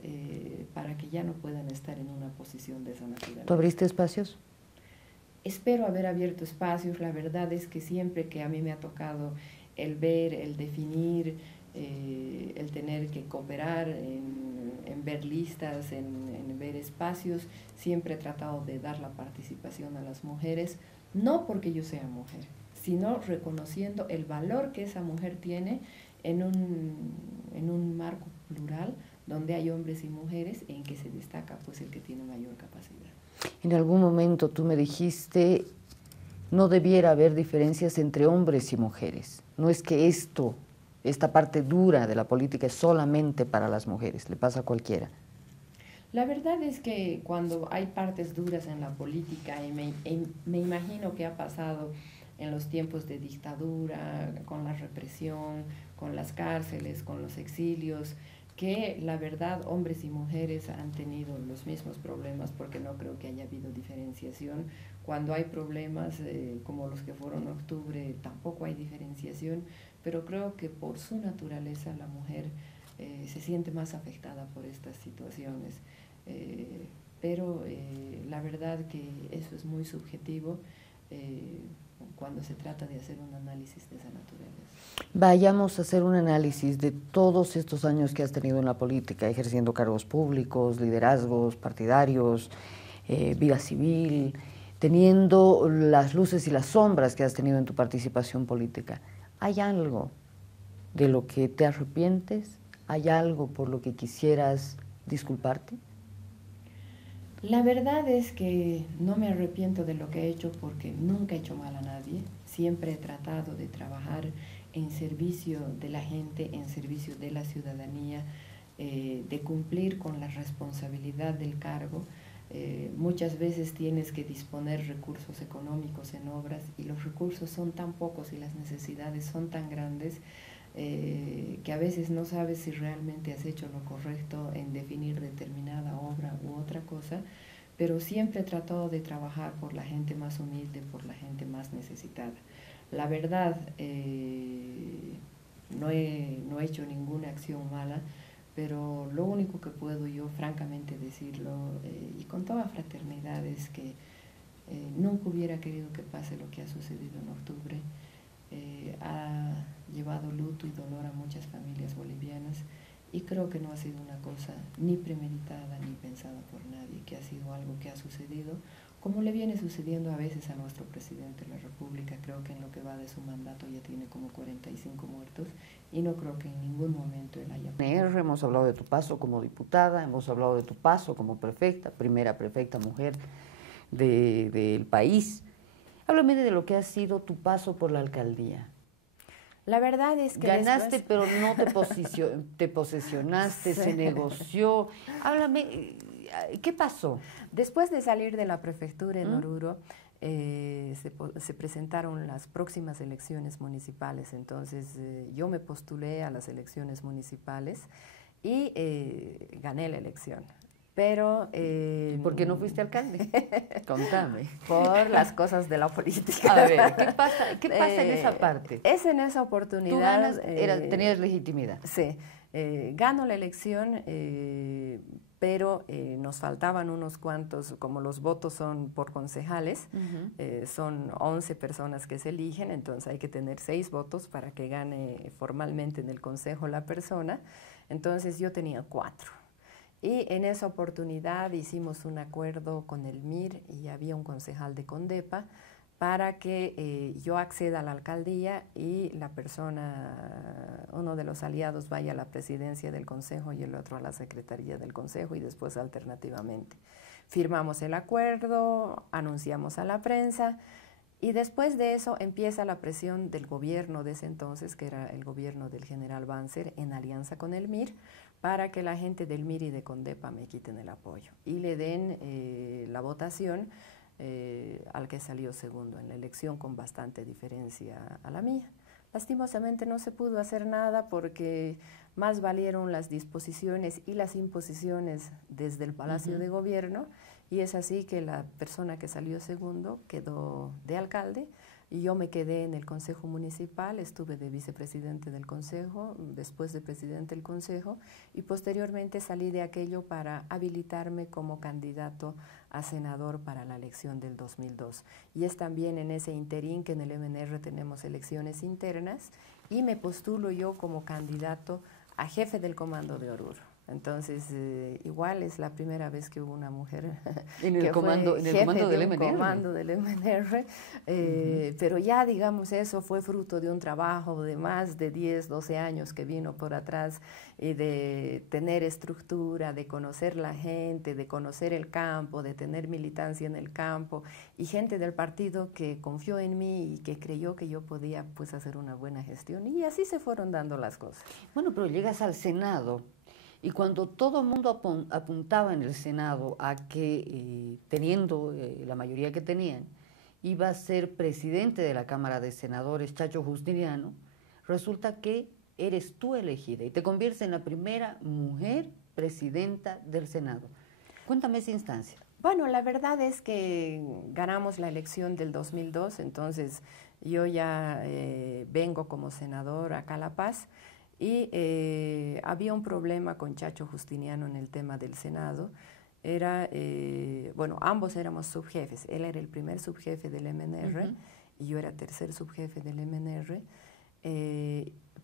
para que ya no puedan estar en una posición de esa naturaleza. ¿Tú abriste espacios? Espero haber abierto espacios. La verdad es que siempre que a mí me ha tocado el ver, el definir, el tener que cooperar en ver listas, en ver espacios, siempre he tratado de dar la participación a las mujeres, no porque yo sea mujer, sino reconociendo el valor que esa mujer tiene en un marco plural donde hay hombres y mujeres, en que se destaca pues el que tiene mayor capacidad. En algún momento tú me dijiste, no debiera haber diferencias entre hombres y mujeres. No es que esta parte dura de la política es solamente para las mujeres, le pasa a cualquiera. La verdad es que cuando hay partes duras en la política, y me imagino que ha pasado en los tiempos de dictadura, con la represión, con las cárceles, con los exilios, que la verdad hombres y mujeres han tenido los mismos problemas, porque no creo que haya habido diferenciación. Cuando hay problemas como los que fueron en octubre, tampoco hay diferenciación, pero creo que por su naturaleza la mujer se siente más afectada por estas situaciones. Pero la verdad que eso es muy subjetivo cuando se trata de hacer un análisis de esa naturaleza. Vayamos a hacer un análisis de todos estos años que has tenido en la política, ejerciendo cargos públicos, liderazgos partidarios, vida civil, teniendo las luces y las sombras que has tenido en tu participación política. ¿Hay algo de lo que te arrepientes? ¿Hay algo por lo que quisieras disculparte? La verdad es que no me arrepiento de lo que he hecho, porque nunca he hecho mal a nadie. Siempre he tratado de trabajar en servicio de la gente, en servicio de la ciudadanía, de cumplir con la responsabilidad del cargo. Muchas veces tienes que disponer recursos económicos en obras, y los recursos son tan pocos y las necesidades son tan grandes que a veces no sabes si realmente has hecho lo correcto en definir determinada obra u otra cosa, pero siempre he tratado de trabajar por la gente más humilde, por la gente más necesitada. La verdad, no he hecho ninguna acción mala, pero lo único que puedo yo francamente decirlo, y con toda fraternidad, es que nunca hubiera querido que pase lo que ha sucedido en octubre. Ha llevado luto y dolor a muchas familias bolivianas, y creo que no ha sido una cosa ni premeditada ni pensada por nadie, que ha sido algo que ha sucedido, como le viene sucediendo a veces a nuestro presidente de la República. Creo que en lo que va de su mandato ya tiene como 45 muertos, y no creo que en ningún momento él haya... Hemos hablado de tu paso como diputada, hemos hablado de tu paso como prefecta, primera prefecta mujer del país. Háblame de lo que ha sido tu paso por la alcaldía. La verdad es que ganaste, pero no te posesionaste, sí. Se negoció. Háblame, ¿qué pasó? Después de salir de la prefectura en Oruro, se presentaron las próximas elecciones municipales. Entonces yo me postulé a las elecciones municipales y gané la elección. Pero... ¿Por qué no fuiste alcalde? Contame. Por las cosas de la política. A ver, ¿qué pasa en esa parte? Es en esa oportunidad... Tú ganas, tenías legitimidad. Sí. Gano la elección, pero nos faltaban unos cuantos, como los votos son por concejales, son 11 personas que se eligen, entonces hay que tener 6 votos para que gane formalmente en el consejo la persona. Entonces yo tenía 4. Y en esa oportunidad hicimos un acuerdo con el MIR y había un concejal de Condepa para que yo acceda a la alcaldía y la persona, uno de los aliados vaya a la presidencia del consejo y el otro a la secretaría del consejo y después alternativamente. Firmamos el acuerdo, anunciamos a la prensa y después de eso empieza la presión del gobierno de ese entonces, que era el gobierno del general Banzer, en alianza con el MIR, para que la gente del MIR y de Condepa me quiten el apoyo y le den la votación al que salió segundo en la elección con bastante diferencia a la mía. Lastimosamente no se pudo hacer nada porque más valieron las disposiciones y las imposiciones desde el Palacio de Gobierno y es así que la persona que salió segundo quedó de alcalde y yo me quedé en el Consejo Municipal, estuve de vicepresidente del Consejo, después de presidente del Consejo y posteriormente salí de aquello para habilitarme como candidato a senador para la elección del 2002. Y es también en ese interín que en el MNR tenemos elecciones internas y me postulo yo como candidato a jefe del Comando de Oruro. Entonces, igual es la primera vez que hubo una mujer en el comando del MNR. Comando del MNR, pero ya digamos eso fue fruto de un trabajo de más de 10, 12 años que vino por atrás y de tener estructura, de conocer la gente, de conocer el campo, de tener militancia en el campo y gente del partido que confió en mí y que creyó que yo podía pues hacer una buena gestión y así se fueron dando las cosas. Bueno, pero llegas al Senado. Y cuando todo el mundo apuntaba en el Senado a que, teniendo la mayoría que tenían, iba a ser presidente de la Cámara de Senadores, Chacho Justiniano, resulta que eres tú elegida y te conviertes en la primera mujer presidenta del Senado. Cuéntame esa instancia. Bueno, la verdad es que ganamos la elección del 2002, entonces yo ya vengo como senador acá a La Paz. Y había un problema con Chacho Justiniano en el tema del Senado. Era, bueno, ambos éramos subjefes. Él era el primer subjefe del MNR y yo era tercer subjefe del MNR.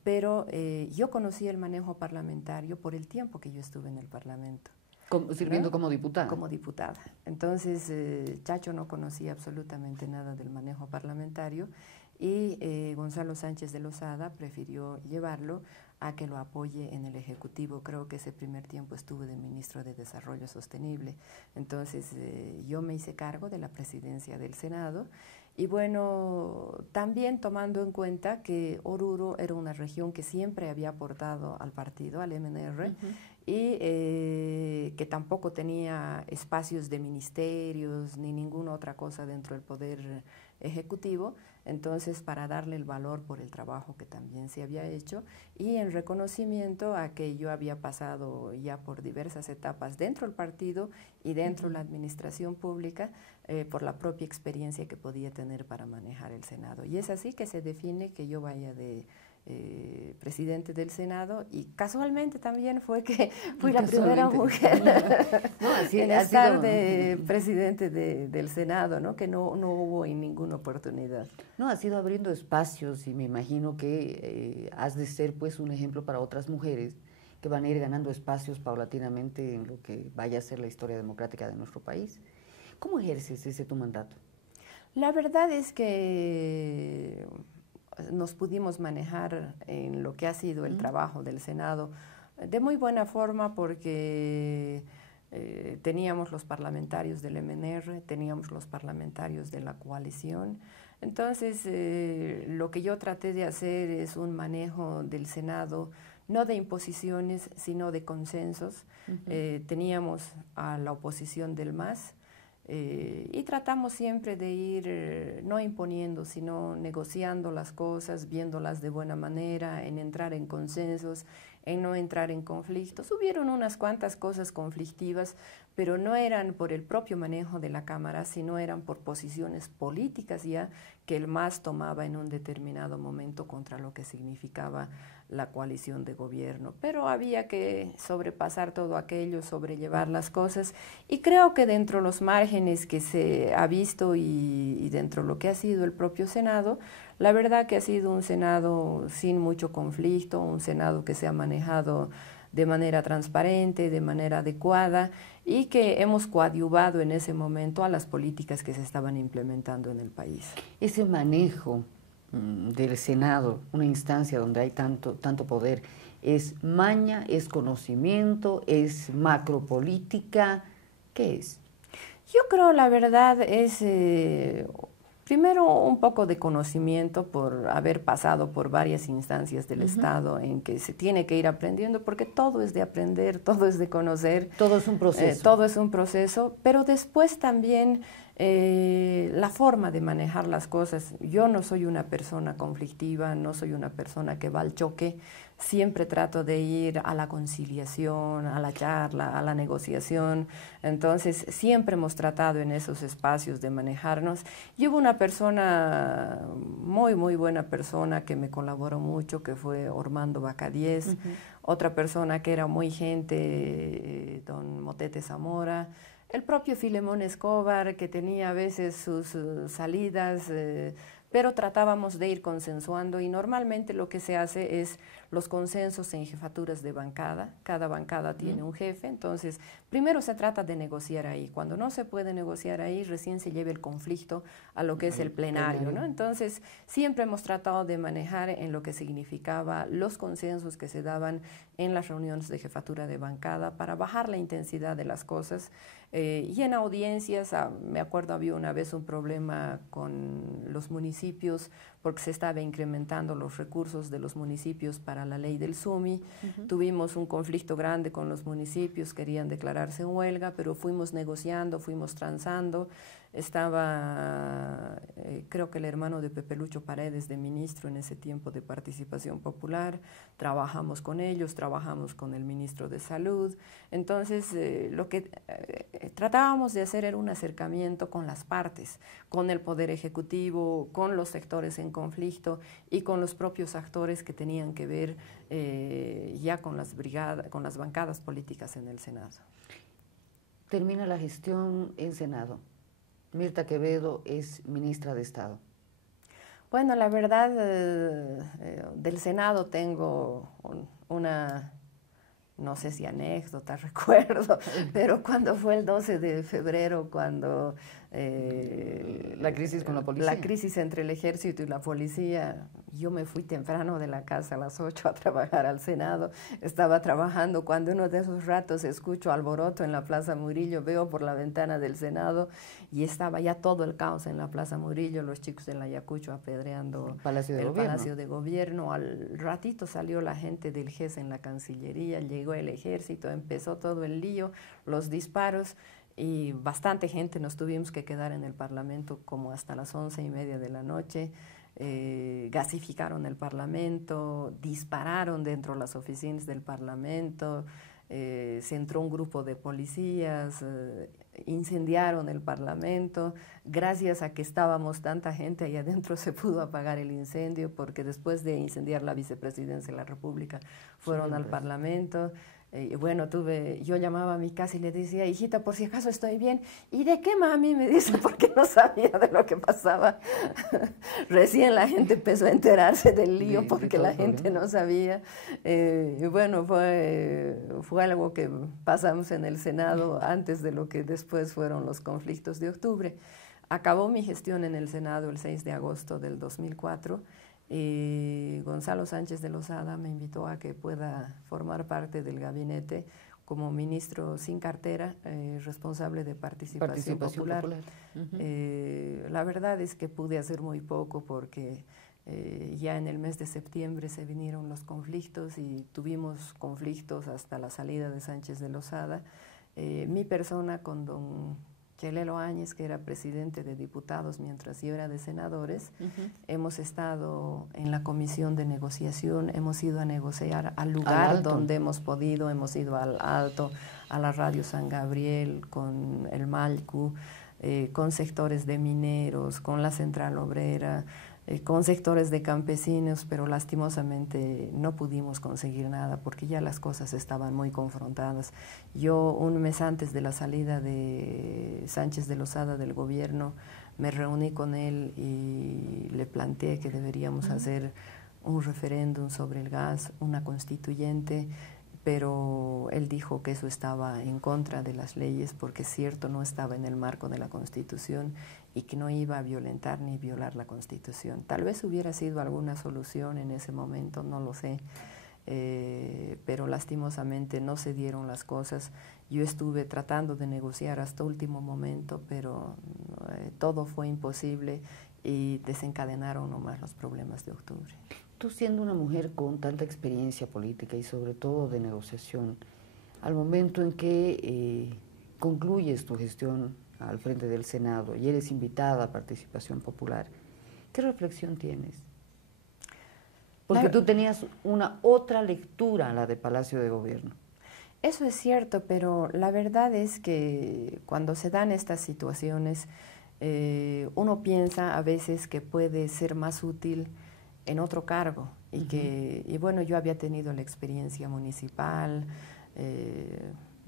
Pero yo conocí el manejo parlamentario por el tiempo que yo estuve en el Parlamento. Sirviendo como diputada. Como diputada. Entonces, Chacho no conocía absolutamente nada del manejo parlamentario y Gonzalo Sánchez de Lozada prefirió llevarlo a que lo apoye en el Ejecutivo. Creo que ese primer tiempo estuve de ministro de Desarrollo Sostenible. Entonces, yo me hice cargo de la presidencia del Senado y bueno, también tomando en cuenta que Oruro era una región que siempre había aportado al partido, al MNR, y que tampoco tenía espacios de ministerios ni ninguna otra cosa dentro del Poder Ejecutivo, entonces para darle el valor por el trabajo que también se había hecho y en reconocimiento a que yo había pasado ya por diversas etapas dentro del partido y dentro de la administración pública por la propia experiencia que podía tener para manejar el Senado. Y es así que se define que yo vaya de presidente del Senado y casualmente también fue que fui la primera mujer en estar de presidente del Senado, ¿no? Que no hubo en ninguna oportunidad. No, has ido abriendo espacios y me imagino que has de ser pues un ejemplo para otras mujeres que van a ir ganando espacios paulatinamente en lo que vaya a ser la historia democrática de nuestro país. ¿Cómo ejerces ese tu mandato? La verdad es que nos pudimos manejar en lo que ha sido el trabajo del Senado de muy buena forma porque teníamos los parlamentarios del MNR, teníamos los parlamentarios de la coalición. Entonces, lo que yo traté de hacer es un manejo del Senado, no de imposiciones, sino de consensos. Teníamos a la oposición del MAS, Y tratamos siempre de ir no imponiendo, sino negociando las cosas, viéndolas de buena manera, en entrar en consensos, en no entrar en conflictos. Hubieron unas cuantas cosas conflictivas, pero no eran por el propio manejo de la Cámara, sino eran por posiciones políticas ya que el MAS tomaba en un determinado momento contra lo que significaba la coalición de gobierno. Pero había que sobrepasar todo aquello, sobrellevar las cosas, y creo que dentro de los márgenes que se ha visto y dentro de lo que ha sido el propio Senado, la verdad que ha sido un Senado sin mucho conflicto, un Senado que se ha manejado de manera transparente, de manera adecuada, y que hemos coadyuvado en ese momento a las políticas que se estaban implementando en el país. Ese manejo del Senado, una instancia donde hay tanto poder, ¿es maña, es conocimiento, es macropolítica? ¿Qué es? Yo creo, la verdad, es primero un poco de conocimiento por haber pasado por varias instancias del Estado en que se tiene que ir aprendiendo, porque todo es de aprender, todo es de conocer. Todo es un proceso. Todo es un proceso, pero después también la forma de manejar las cosas. Yo no soy una persona conflictiva, no soy una persona que va al choque. Siempre trato de ir a la conciliación, a la charla, a la negociación. Entonces, siempre hemos tratado en esos espacios de manejarnos. Y hubo una persona, muy buena persona, que me colaboró mucho, que fue Ormando Bacadíez. Otra persona que era muy gente, don Motete Zamora. El propio Filemón Escobar, que tenía a veces sus salidas, pero tratábamos de ir consensuando, y normalmente lo que se hace es los consensos en jefaturas de bancada. Cada bancada tiene un jefe, entonces primero se trata de negociar ahí. Cuando no se puede negociar ahí, recién se lleva el conflicto a lo que es el plenario, ¿no? Entonces siempre hemos tratado de manejar en lo que significaba los consensos que se daban en las reuniones de jefatura de bancada para bajar la intensidad de las cosas. Y en audiencias, me acuerdo había una vez un problema con los municipios porque se estaba incrementando los recursos de los municipios para la ley del SUMI. Tuvimos un conflicto grande con los municipios, querían declararse en huelga, pero fuimos negociando, fuimos transando. Estaba, creo que el hermano de Pepe Lucho Paredes de ministro en ese tiempo de Participación Popular. Trabajamos con ellos, trabajamos con el ministro de Salud. Entonces, lo que tratábamos de hacer era un acercamiento con las partes, con el Poder Ejecutivo, con los sectores en conflicto y con los propios actores que tenían que ver ya con las bancadas políticas en el Senado. Termina la gestión en Senado. Mirta Quevedo es ministra de Estado. Bueno, la verdad, del Senado tengo una, no sé si anécdota, recuerdo, pero cuando fue el 12 de febrero, cuando la crisis con la policía. La crisis entre el ejército y la policía, yo me fui temprano de la casa a las 8 a trabajar al Senado. Estaba trabajando cuando uno de esos ratos escucho alboroto en la Plaza Murillo, veo por la ventana del Senado y estaba ya todo el caos en la Plaza Murillo, los chicos en la Ayacucho apedreando el Palacio de Gobierno. Al ratito salió la gente del GES en la Cancillería, llegó el ejército, empezó todo el lío, los disparos, y bastante gente nos tuvimos que quedar en el Parlamento como hasta las 11:30 de la noche. Gasificaron el Parlamento, dispararon dentro de las oficinas del Parlamento, se entró un grupo de policías, incendiaron el Parlamento. Gracias a que estábamos tanta gente ahí adentro se pudo apagar el incendio, porque después de incendiar la vicepresidencia de la República fueron al Parlamento. Bueno, yo llamaba a mi casa y le decía, hijita, por si acaso estoy bien. ¿Y de qué, mami? Me dice, porque no sabía de lo que pasaba. Recién la gente empezó a enterarse del lío porque la gente no sabía. Y bueno, fue algo que pasamos en el Senado antes de lo que después fueron los conflictos de octubre. Acabó mi gestión en el Senado el 6 de agosto del 2004. Gonzalo Sánchez de Lozada me invitó a que pueda formar parte del gabinete como ministro sin cartera, responsable de Participación Popular. La verdad es que pude hacer muy poco porque ya en el mes de septiembre se vinieron los conflictos y tuvimos conflictos hasta la salida de Sánchez de Lozada. Mi persona con don Chelelo Áñez, que era presidente de diputados mientras yo era de senadores, hemos estado en la comisión de negociación, hemos ido a negociar al lugar donde hemos podido, hemos ido al Alto, a la Radio San Gabriel, con el Malcu, con sectores de mineros, con la Central Obrera, con sectores de campesinos, pero lastimosamente no pudimos conseguir nada porque ya las cosas estaban muy confrontadas. Yo, un mes antes de la salida de Sánchez de Lozada del gobierno, me reuní con él y le planteé que deberíamos hacer un referéndum sobre el gas, una constituyente, pero él dijo que eso estaba en contra de las leyes porque es cierto, no estaba en el marco de la Constitución y que no iba a violentar ni violar la Constitución. Tal vez hubiera sido alguna solución en ese momento, no lo sé, pero lastimosamente no se dieron las cosas. Yo estuve tratando de negociar hasta último momento, pero todo fue imposible y desencadenaron nomás los problemas de octubre. Tú, siendo una mujer con tanta experiencia política y sobre todo de negociación, al momento en que concluyes tu gestión al frente del Senado y eres invitada a participación popular, ¿qué reflexión tienes? Porque tú tenías una otra lectura a la de Palacio de Gobierno. Eso es cierto, pero la verdad es que cuando se dan estas situaciones, uno piensa a veces que puede ser más útil en otro cargo y bueno, yo había tenido la experiencia municipal,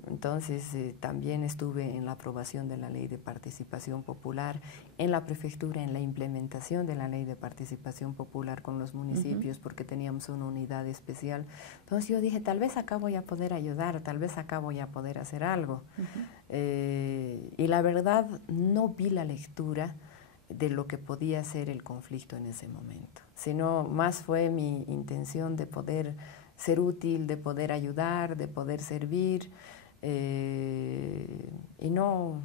entonces también estuve en la aprobación de la Ley de Participación Popular, en la prefectura, en la implementación de la Ley de Participación Popular con los municipios, porque teníamos una unidad especial. Entonces yo dije, tal vez acá voy a poder ayudar, tal vez acá voy a poder hacer algo. Y la verdad, no vi la lectura de lo que podía ser el conflicto en ese momento, sino más fue mi intención de poder ser útil, de poder ayudar, de poder servir, y no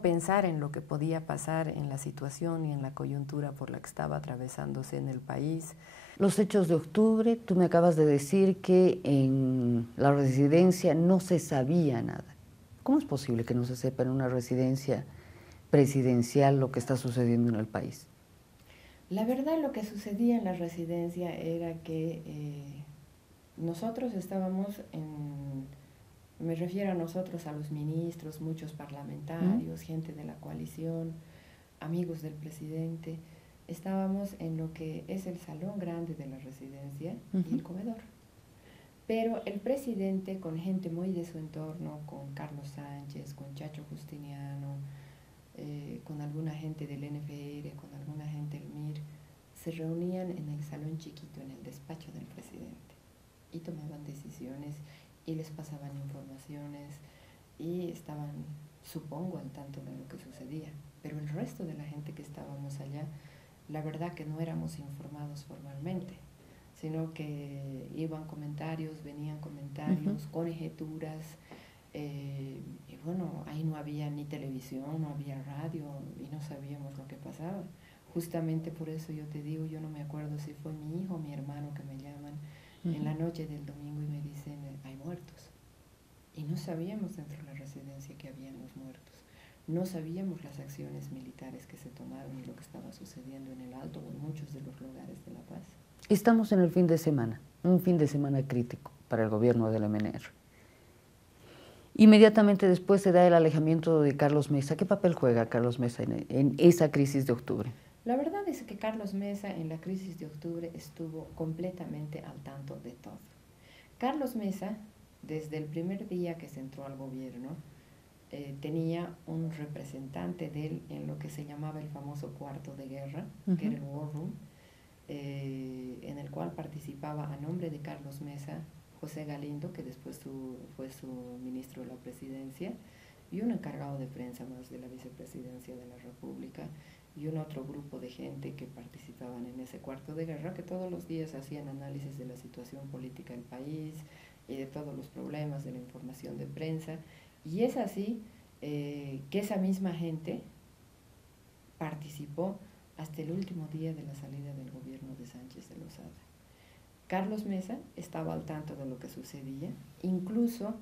pensar en lo que podía pasar en la situación y en la coyuntura por la que estaba atravesándose en el país. Los hechos de octubre, tú me acabas de decir que en la residencia no se sabía nada. ¿Cómo es posible que no se sepa en una residencia presidencial lo que está sucediendo en el país? La verdad, lo que sucedía en la residencia era que nosotros estábamos me refiero a nosotros, a los ministros, muchos parlamentarios, gente de la coalición, amigos del presidente, estábamos en lo que es el salón grande de la residencia y el comedor. Pero el presidente, con gente muy de su entorno, con Carlos Sánchez, con Chacho Justiniano, con alguna gente del NFR, con alguna gente del MIR, se reunían en el salón chiquito, en el despacho del presidente, y tomaban decisiones y les pasaban informaciones y estaban, supongo, al tanto de lo que sucedía. Pero el resto de la gente que estábamos allá, la verdad que no éramos informados formalmente, sino que iban comentarios, venían comentarios, conjeturas, y bueno, ahí no había ni televisión, no había radio y no sabíamos lo que pasaba. Justamente por eso yo te digo, yo no me acuerdo si fue mi hijo o mi hermano que me llaman en la noche del domingo y me dicen, hay muertos. Y no sabíamos dentro de la residencia que habían los muertos. No sabíamos las acciones militares que se tomaron y lo que estaba sucediendo en el Alto o en muchos de los lugares de La Paz. Estamos en el fin de semana, un fin de semana crítico para el gobierno del MNR. Inmediatamente después se da el alejamiento de Carlos Mesa. ¿Qué papel juega Carlos Mesa en esa crisis de octubre? La verdad es que Carlos Mesa en la crisis de octubre estuvo completamente al tanto de todo. Carlos Mesa, desde el primer día que se entró al gobierno, tenía un representante de él en lo que se llamaba el famoso cuarto de guerra, que era el War Room, en el cual participaba a nombre de Carlos Mesa José Galindo, que después fue su ministro de la presidencia, y un encargado de prensa más de la vicepresidencia de la República, y un otro grupo de gente que participaban en ese cuarto de guerra, que todos los días hacían análisis de la situación política del país y de todos los problemas de la información de prensa. Y es así que esa misma gente participó hasta el último día de la salida del gobierno de Sánchez de Lozada. Carlos Mesa estaba al tanto de lo que sucedía, incluso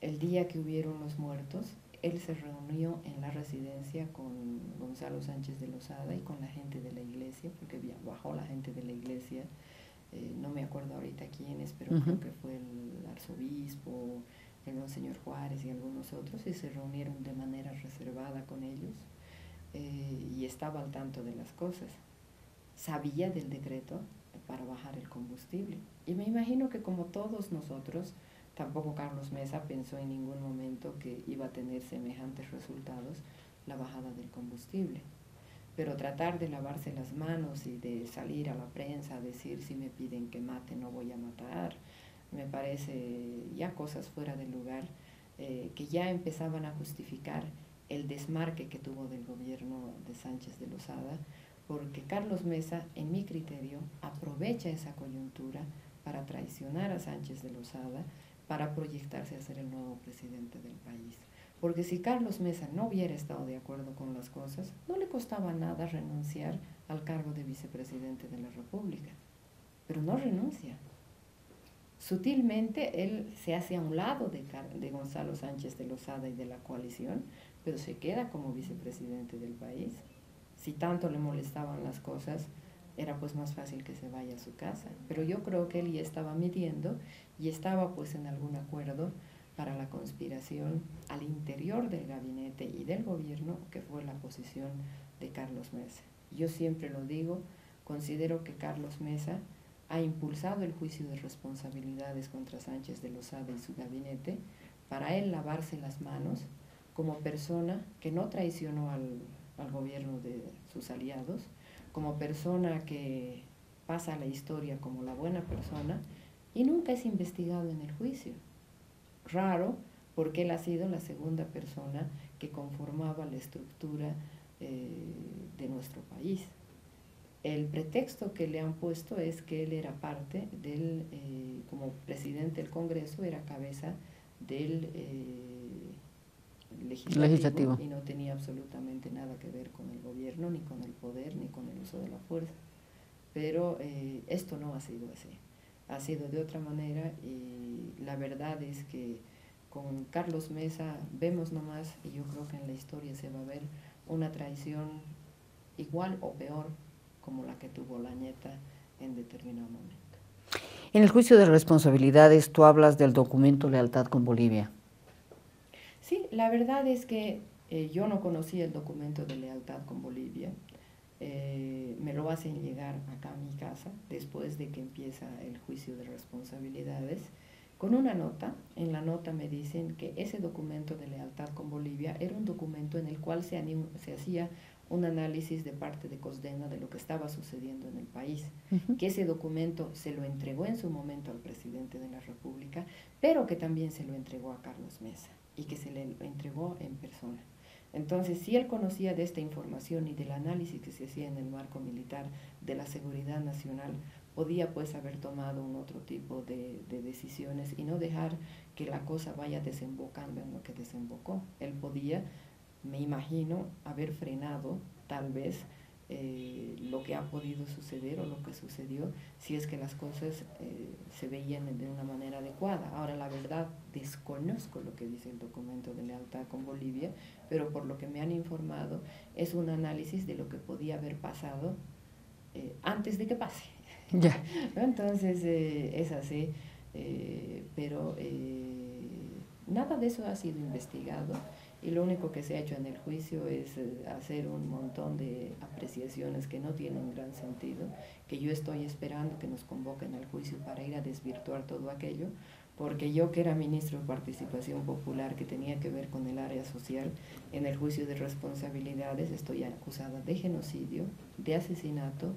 el día que hubieron los muertos, él se reunió en la residencia con Gonzalo Sánchez de Lozada y con la gente de la iglesia, porque bajó la gente de la iglesia, no me acuerdo ahorita quiénes, pero creo que fue el arzobispo, el Monseñor Juárez y algunos otros, y se reunieron de manera reservada con ellos, y estaba al tanto de las cosas. Sabía del decreto para bajar el combustible. Y me imagino que como todos nosotros, tampoco Carlos Mesa pensó en ningún momento que iba a tener semejantes resultados la bajada del combustible. Pero tratar de lavarse las manos y de salir a la prensa a decir si me piden que mate no voy a matar, me parece ya cosas fuera de lugar, que ya empezaban a justificar el desmarque que tuvo del gobierno de Sánchez de Lozada, porque Carlos Mesa, en mi criterio, aprovecha esa coyuntura para traicionar a Sánchez de Lozada, para proyectarse a ser el nuevo presidente del país. Porque si Carlos Mesa no hubiera estado de acuerdo con las cosas, no le costaba nada renunciar al cargo de vicepresidente de la República. Pero no renuncia. Sutilmente él se hace a un lado de Gonzalo Sánchez de Lozada y de la coalición, pero se queda como vicepresidente del país. Si tanto le molestaban las cosas, era pues más fácil que se vaya a su casa. Pero yo creo que él ya estaba midiendo y estaba pues en algún acuerdo para la conspiración al interior del gabinete y del gobierno, que fue la posición de Carlos Mesa. Yo siempre lo digo, considero que Carlos Mesa ha impulsado el juicio de responsabilidades contra Sánchez de Lozada y su gabinete para él lavarse las manos como persona que no traicionó al gobierno de sus aliados, como persona que pasa a la historia como la buena persona y nunca es investigado en el juicio. Raro, porque él ha sido la segunda persona que conformaba la estructura de nuestro país. El pretexto que le han puesto es que él era parte del, como presidente del Congreso, era cabeza del legislativo y no tenía absolutamente nada que ver con el gobierno, ni con el poder, ni con el uso de la fuerza. Pero esto no ha sido así, ha sido de otra manera, y la verdad es que con Carlos Mesa vemos nomás, y yo creo que en la historia se va a ver una traición igual o peor como la que tuvo Lañeta en determinado momento. En el juicio de responsabilidades tú hablas del documento Lealtad con Bolivia. Sí, la verdad es que yo no conocía el documento de lealtad con Bolivia. Me lo hacen llegar acá a mi casa después de que empieza el juicio de responsabilidades con una nota. En la nota me dicen que ese documento de lealtad con Bolivia era un documento en el cual se hacía un análisis de parte de COSDENA de lo que estaba sucediendo en el país, que ese documento se lo entregó en su momento al presidente de la República, pero que también se lo entregó a Carlos Mesa y que se le entregó en persona. Entonces, si él conocía de esta información y del análisis que se hacía en el marco militar de la seguridad nacional, podía pues haber tomado un otro tipo de decisiones y no dejar que la cosa vaya desembocando en lo que desembocó. Él podía, me imagino, haber frenado tal vez lo que ha podido suceder o lo que sucedió si es que las cosas se veían de una manera adecuada. Ahora, la verdad, desconozco lo que dice el documento de lealtad con Bolivia, pero por lo que me han informado es un análisis de lo que podía haber pasado antes de que pase. Ya. Entonces es así, pero nada de eso ha sido investigado. Y lo único que se ha hecho en el juicio es hacer un montón de apreciaciones que no tienen gran sentido, que yo estoy esperando que nos convoquen al juicio para ir a desvirtuar todo aquello, porque yo, que era ministro de Participación Popular, que tenía que ver con el área social, en el juicio de responsabilidades estoy acusada de genocidio, de asesinato,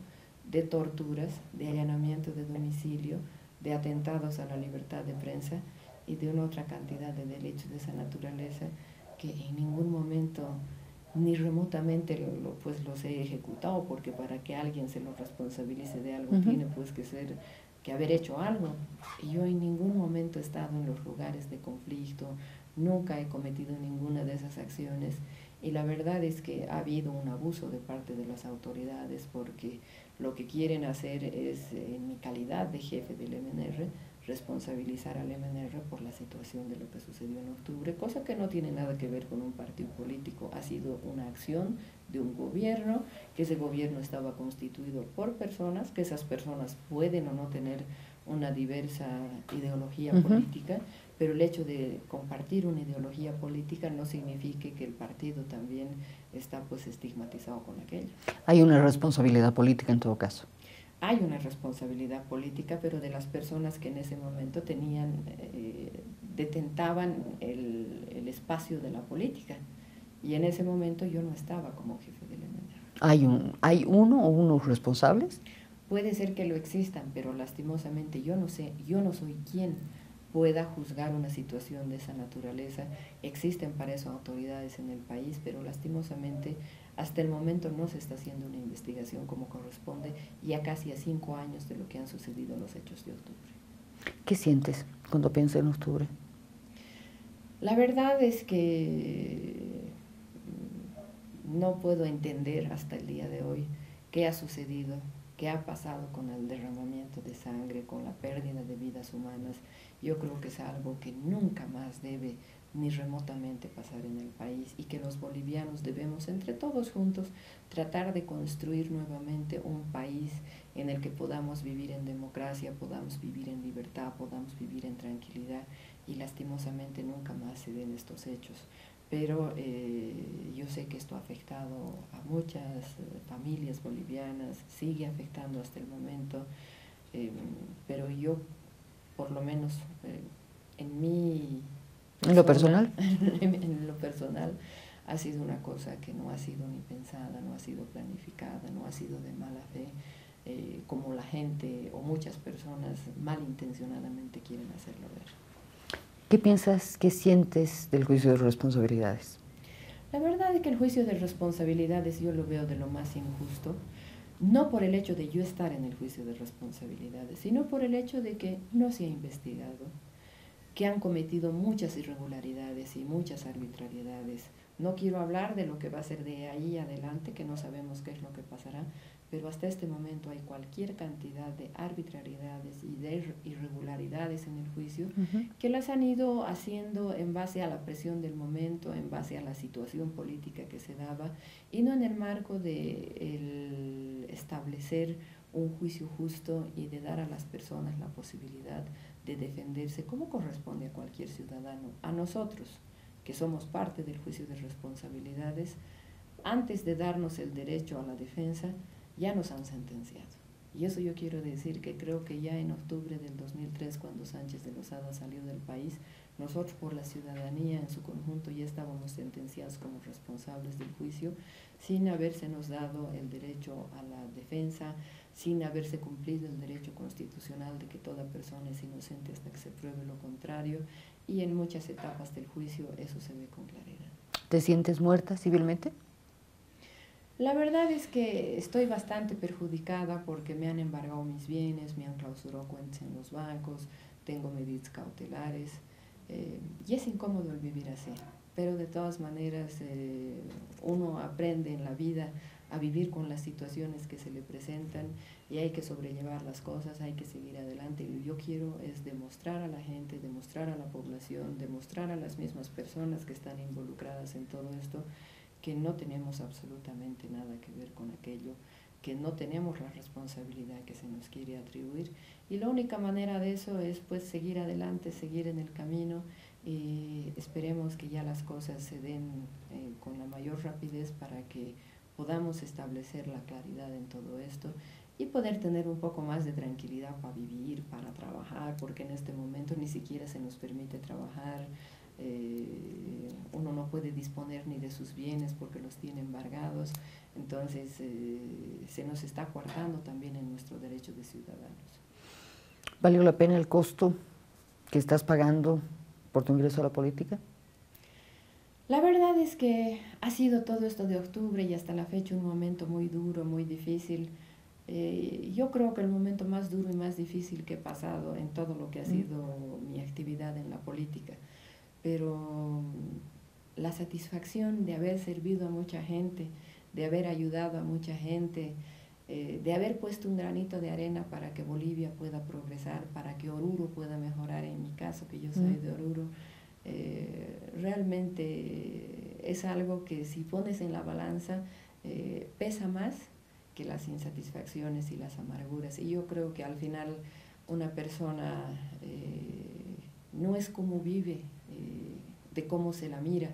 de torturas, de allanamiento de domicilio, de atentados a la libertad de prensa y de una otra cantidad de delitos de esa naturaleza, que en ningún momento ni remotamente los he ejecutado, porque para que alguien se lo responsabilice de algo tiene pues que haber hecho algo. Y yo en ningún momento he estado en los lugares de conflicto, nunca he cometido ninguna de esas acciones, y la verdad es que ha habido un abuso de parte de las autoridades, porque Lo que quieren hacer es, en mi calidad de jefe del MNR, responsabilizar al MNR por la situación de lo que sucedió en octubre, cosa que no tiene nada que ver con un partido político. Ha sido una acción de un gobierno, que ese gobierno estaba constituido por personas, que esas personas pueden o no tener una diversa ideología política, pero el hecho de compartir una ideología política no significa que el partido también está pues estigmatizado con aquello. Hay una responsabilidad política en todo caso. Hay una responsabilidad política, pero de las personas que en ese momento tenían, detentaban el espacio de la política. Y en ese momento yo no estaba como jefe del MNR. ¿Hay uno o unos responsables? Puede ser que lo existan, pero lastimosamente yo no sé, yo no soy quien pueda juzgar una situación de esa naturaleza. Existen para eso autoridades en el país, pero lastimosamente hasta el momento no se está haciendo una investigación como corresponde, ya casi a 5 años de lo que han sucedido los hechos de octubre. ¿Qué sientes cuando piensas en octubre? La verdad es que no puedo entender hasta el día de hoy qué ha sucedido, qué ha pasado con el derramamiento de sangre, con la pérdida de vidas humanas. Yo creo que es algo que nunca más debe ni remotamente pasar en el país, y que los bolivianos debemos entre todos juntos tratar de construir nuevamente un país en el que podamos vivir en democracia, podamos vivir en libertad, podamos vivir en tranquilidad, y lastimosamente nunca más se den estos hechos. Pero yo sé que esto ha afectado a muchas familias bolivianas, sigue afectando hasta el momento, pero yo, por lo menos en mi... ¿En lo personal? En lo personal, ha sido una cosa que no ha sido ni pensada, no ha sido planificada, no ha sido de mala fe, como la gente o muchas personas malintencionadamente quieren hacerlo ver. ¿Qué piensas, qué sientes del juicio de responsabilidades? La verdad es que el juicio de responsabilidades yo lo veo de lo más injusto, no por el hecho de yo estar en el juicio de responsabilidades, sino por el hecho de que no se ha investigado, que han cometido muchas irregularidades y muchas arbitrariedades. No quiero hablar de lo que va a ser de ahí adelante, que no sabemos qué es lo que pasará, pero hasta este momento hay cualquier cantidad de arbitrariedades y de irregularidades en el juicio que las han ido haciendo en base a la presión del momento, en base a la situación política que se daba, y no en el marco de establecer un juicio justo y de dar a las personas la posibilidad de defenderse como corresponde a cualquier ciudadano. A nosotros, que somos parte del juicio de responsabilidades, antes de darnos el derecho a la defensa, ya nos han sentenciado. Y eso yo quiero decir que creo que ya en octubre del 2003, cuando Sánchez de Lozada salió del país, nosotros por la ciudadanía en su conjunto ya estábamos sentenciados como responsables del juicio, sin habérsenos dado el derecho a la defensa, sin haberse cumplido el derecho constitucional de que toda persona es inocente hasta que se pruebe lo contrario, y en muchas etapas del juicio eso se ve con claridad. ¿Te sientes muerta civilmente? La verdad es que estoy bastante perjudicada porque me han embargado mis bienes, me han clausurado cuentas en los bancos, tengo medidas cautelares, y es incómodo el vivir así, pero de todas maneras uno aprende en la vida a vivir con las situaciones que se le presentan, y hay que sobrellevar las cosas, hay que seguir adelante. Y lo que yo quiero es demostrar a la gente, demostrar a la población, demostrar a las mismas personas que están involucradas en todo esto, que no tenemos absolutamente nada que ver con aquello, que no tenemos la responsabilidad que se nos quiere atribuir, y la única manera de eso es pues seguir adelante, seguir en el camino, y esperemos que ya las cosas se den con la mayor rapidez para que podamos establecer la claridad en todo esto y poder tener un poco más de tranquilidad para vivir, para trabajar, porque en este momento ni siquiera se nos permite trabajar. Uno no puede disponer ni de sus bienes porque los tiene embargados, entonces se nos está coartando también en nuestro derecho de ciudadanos. ¿Valió la pena el costo que estás pagando por tu ingreso a la política? La verdad es que ha sido todo esto de octubre y hasta la fecha un momento muy duro, muy difícil. Yo creo que el momento más duro y más difícil que he pasado en todo lo que ha sido mi actividad en la política, pero la satisfacción de haber servido a mucha gente, de haber ayudado a mucha gente, de haber puesto un granito de arena para que Bolivia pueda progresar, para que Oruro pueda mejorar, en mi caso, que yo soy de Oruro, realmente es algo que si pones en la balanza pesa más que las insatisfacciones y las amarguras. Y yo creo que al final una persona no es cómo vive, de cómo se la mira,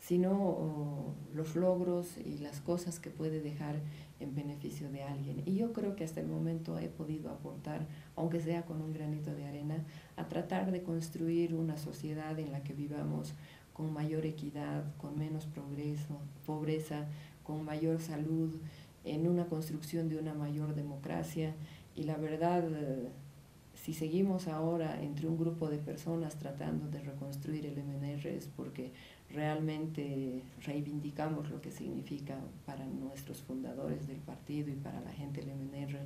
sino los logros y las cosas que puede dejar en beneficio de alguien. Y yo creo que hasta el momento he podido aportar, aunque sea con un granito de arena, a tratar de construir una sociedad en la que vivamos con mayor equidad, con menos pobreza, con mayor salud, en una construcción de una mayor democracia. Y la verdad, si seguimos ahora entre un grupo de personas tratando de reconstruir el MNR es porque realmente reivindicamos lo que significa para nuestros fundadores del partido y para la gente del MNR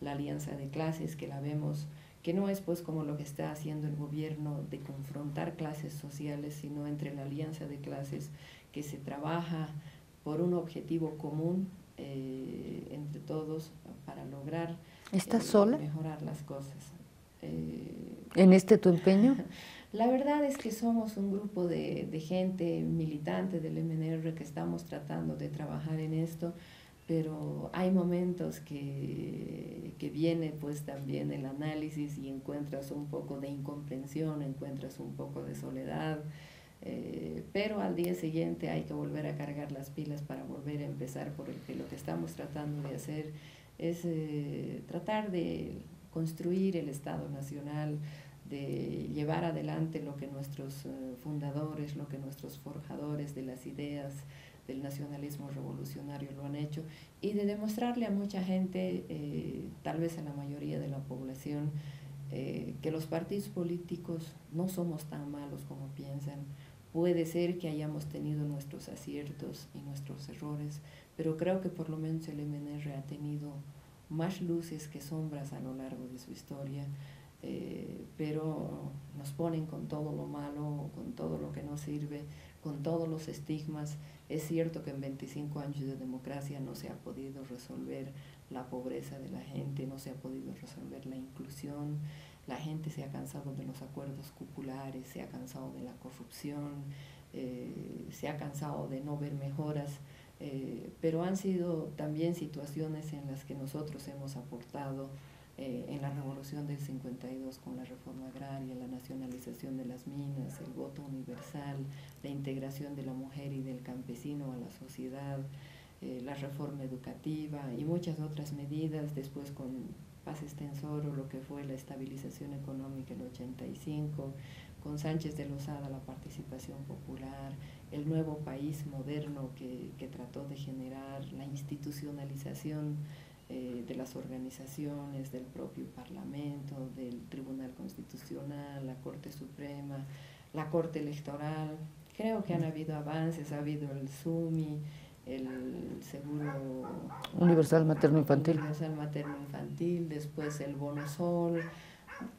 la alianza de clases, que la vemos, que no es pues como lo que está haciendo el gobierno de confrontar clases sociales, sino entre la alianza de clases que se trabaja por un objetivo común entre todos para lograr ¿Estás sola? Mejorar las cosas. ¿En este tu empeño? La verdad es que somos un grupo de gente militante del MNR que estamos tratando de trabajar en esto, pero hay momentos que viene pues también el análisis y encuentras un poco de incomprensión, encuentras un poco de soledad, pero al día siguiente hay que volver a cargar las pilas para volver a empezar, porque lo que estamos tratando de hacer es tratar de construir el Estado Nacional, de llevar adelante lo que nuestros fundadores, lo que nuestros forjadores de las ideas del nacionalismo revolucionario lo han hecho, y de demostrarle a mucha gente, tal vez a la mayoría de la población, que los partidos políticos no somos tan malos como piensan. Puede ser que hayamos tenido nuestros aciertos y nuestros errores, pero creo que por lo menos el MNR ha tenido más luces que sombras a lo largo de su historia, pero nos ponen con todo lo malo, con todo lo que no sirve, con todos los estigmas. Es cierto que en 25 años de democracia no se ha podido resolver la pobreza de la gente, no se ha podido resolver la inclusión, la gente se ha cansado de los acuerdos cupulares, se ha cansado de la corrupción, se ha cansado de no ver mejoras, pero han sido también situaciones en las que nosotros hemos aportado, en la revolución del 52 con la reforma agraria, la nacionalización de las minas, el voto universal, la integración de la mujer y del campesino a la sociedad, la reforma educativa y muchas otras medidas, después con Paz Estenssoro, lo que fue la estabilización económica en el 85, con Sánchez de Lozada la participación popular, el nuevo país moderno que trató de generar, la institucionalización de las organizaciones, del propio Parlamento, del Tribunal Constitucional, la Corte Suprema, la Corte Electoral. Creo que han habido avances, ha habido el SUMI, el Seguro Universal Materno Infantil. Universal Materno Infantil, después el Bono Sol,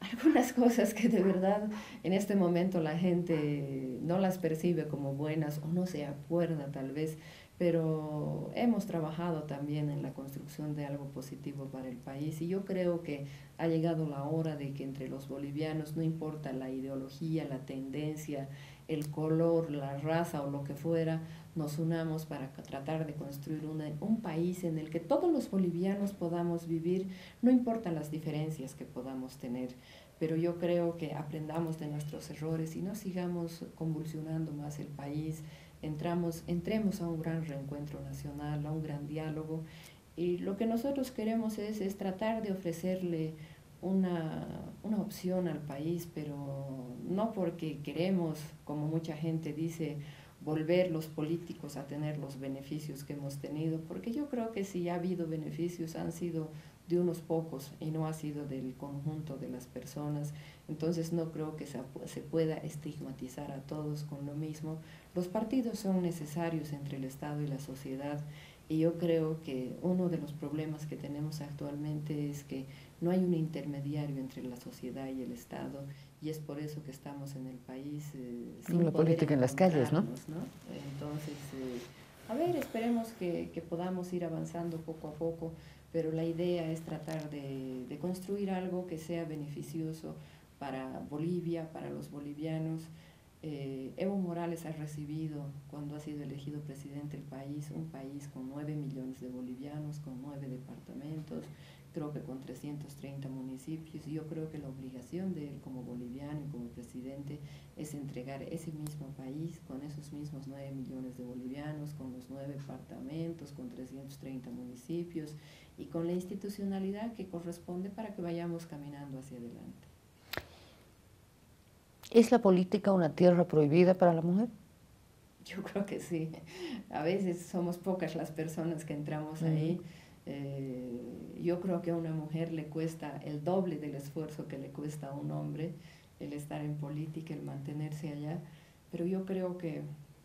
algunas cosas que de verdad en este momento la gente no las percibe como buenas o no se acuerda tal vez, pero hemos trabajado también en la construcción de algo positivo para el país, y yo creo que ha llegado la hora de que entre los bolivianos, no importa la ideología, la tendencia, el color, la raza o lo que fuera, nos unamos para tratar de construir un país en el que todos los bolivianos podamos vivir, no importan las diferencias que podamos tener, pero yo creo que aprendamos de nuestros errores y no sigamos convulsionando más el país. Entremos a un gran reencuentro nacional, a un gran diálogo, y lo que nosotros queremos es tratar de ofrecerle una opción al país, pero no porque queremos, como mucha gente dice, volver los políticos a tener los beneficios que hemos tenido, porque yo creo que si ha habido beneficios han sido de unos pocos y no ha sido del conjunto de las personas. Entonces no creo que se pueda estigmatizar a todos con lo mismo. Los partidos son necesarios entre el Estado y la sociedad, y yo creo que uno de los problemas que tenemos actualmente es que no hay un intermediario entre la sociedad y el Estado, y es por eso que estamos en el país sin la política en las calles, ¿no? Entonces, a ver, esperemos que podamos ir avanzando poco a poco, pero la idea es tratar de construir algo que sea beneficioso para Bolivia, para los bolivianos. Evo Morales ha recibido, cuando ha sido elegido presidente del país, un país con 9 millones de bolivianos, con 9 departamentos, creo que con 330 municipios. Y yo creo que la obligación de él como boliviano y como presidente es entregar ese mismo país con esos mismos 9 millones de bolivianos, con los 9 departamentos, con 330 municipios y con la institucionalidad que corresponde para que vayamos caminando hacia adelante. ¿Es la política una tierra prohibida para la mujer? Yo creo que sí. A veces somos pocas las personas que entramos ahí. Yo creo que a una mujer le cuesta el doble del esfuerzo que le cuesta a un hombre el estar en política, el mantenerse allá. Pero yo creo que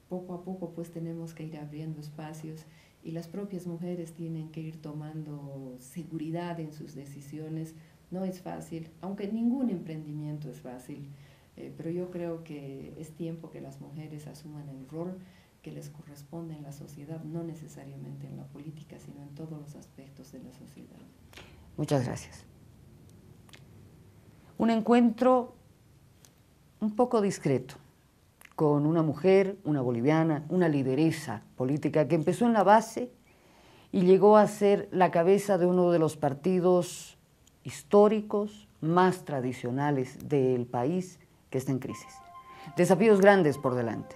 poco a poco pues tenemos que ir abriendo espacios y las propias mujeres tienen que ir tomando seguridad en sus decisiones. No es fácil, aunque ningún emprendimiento es fácil. Pero yo creo que es tiempo que las mujeres asuman el rol que les corresponde en la sociedad, no necesariamente en la política, sino en todos los aspectos de la sociedad. Muchas gracias. Un encuentro un poco discreto con una mujer, una boliviana, una lideresa política que empezó en la base y llegó a ser la cabeza de uno de los partidos históricos más tradicionales del país, que está en crisis. Desafíos grandes por delante.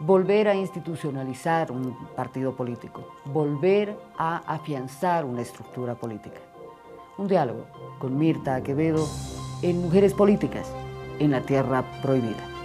Volver a institucionalizar un partido político, volver a afianzar una estructura política. Un diálogo con Mirta Acevedo en Mujeres Políticas en la Tierra Prohibida.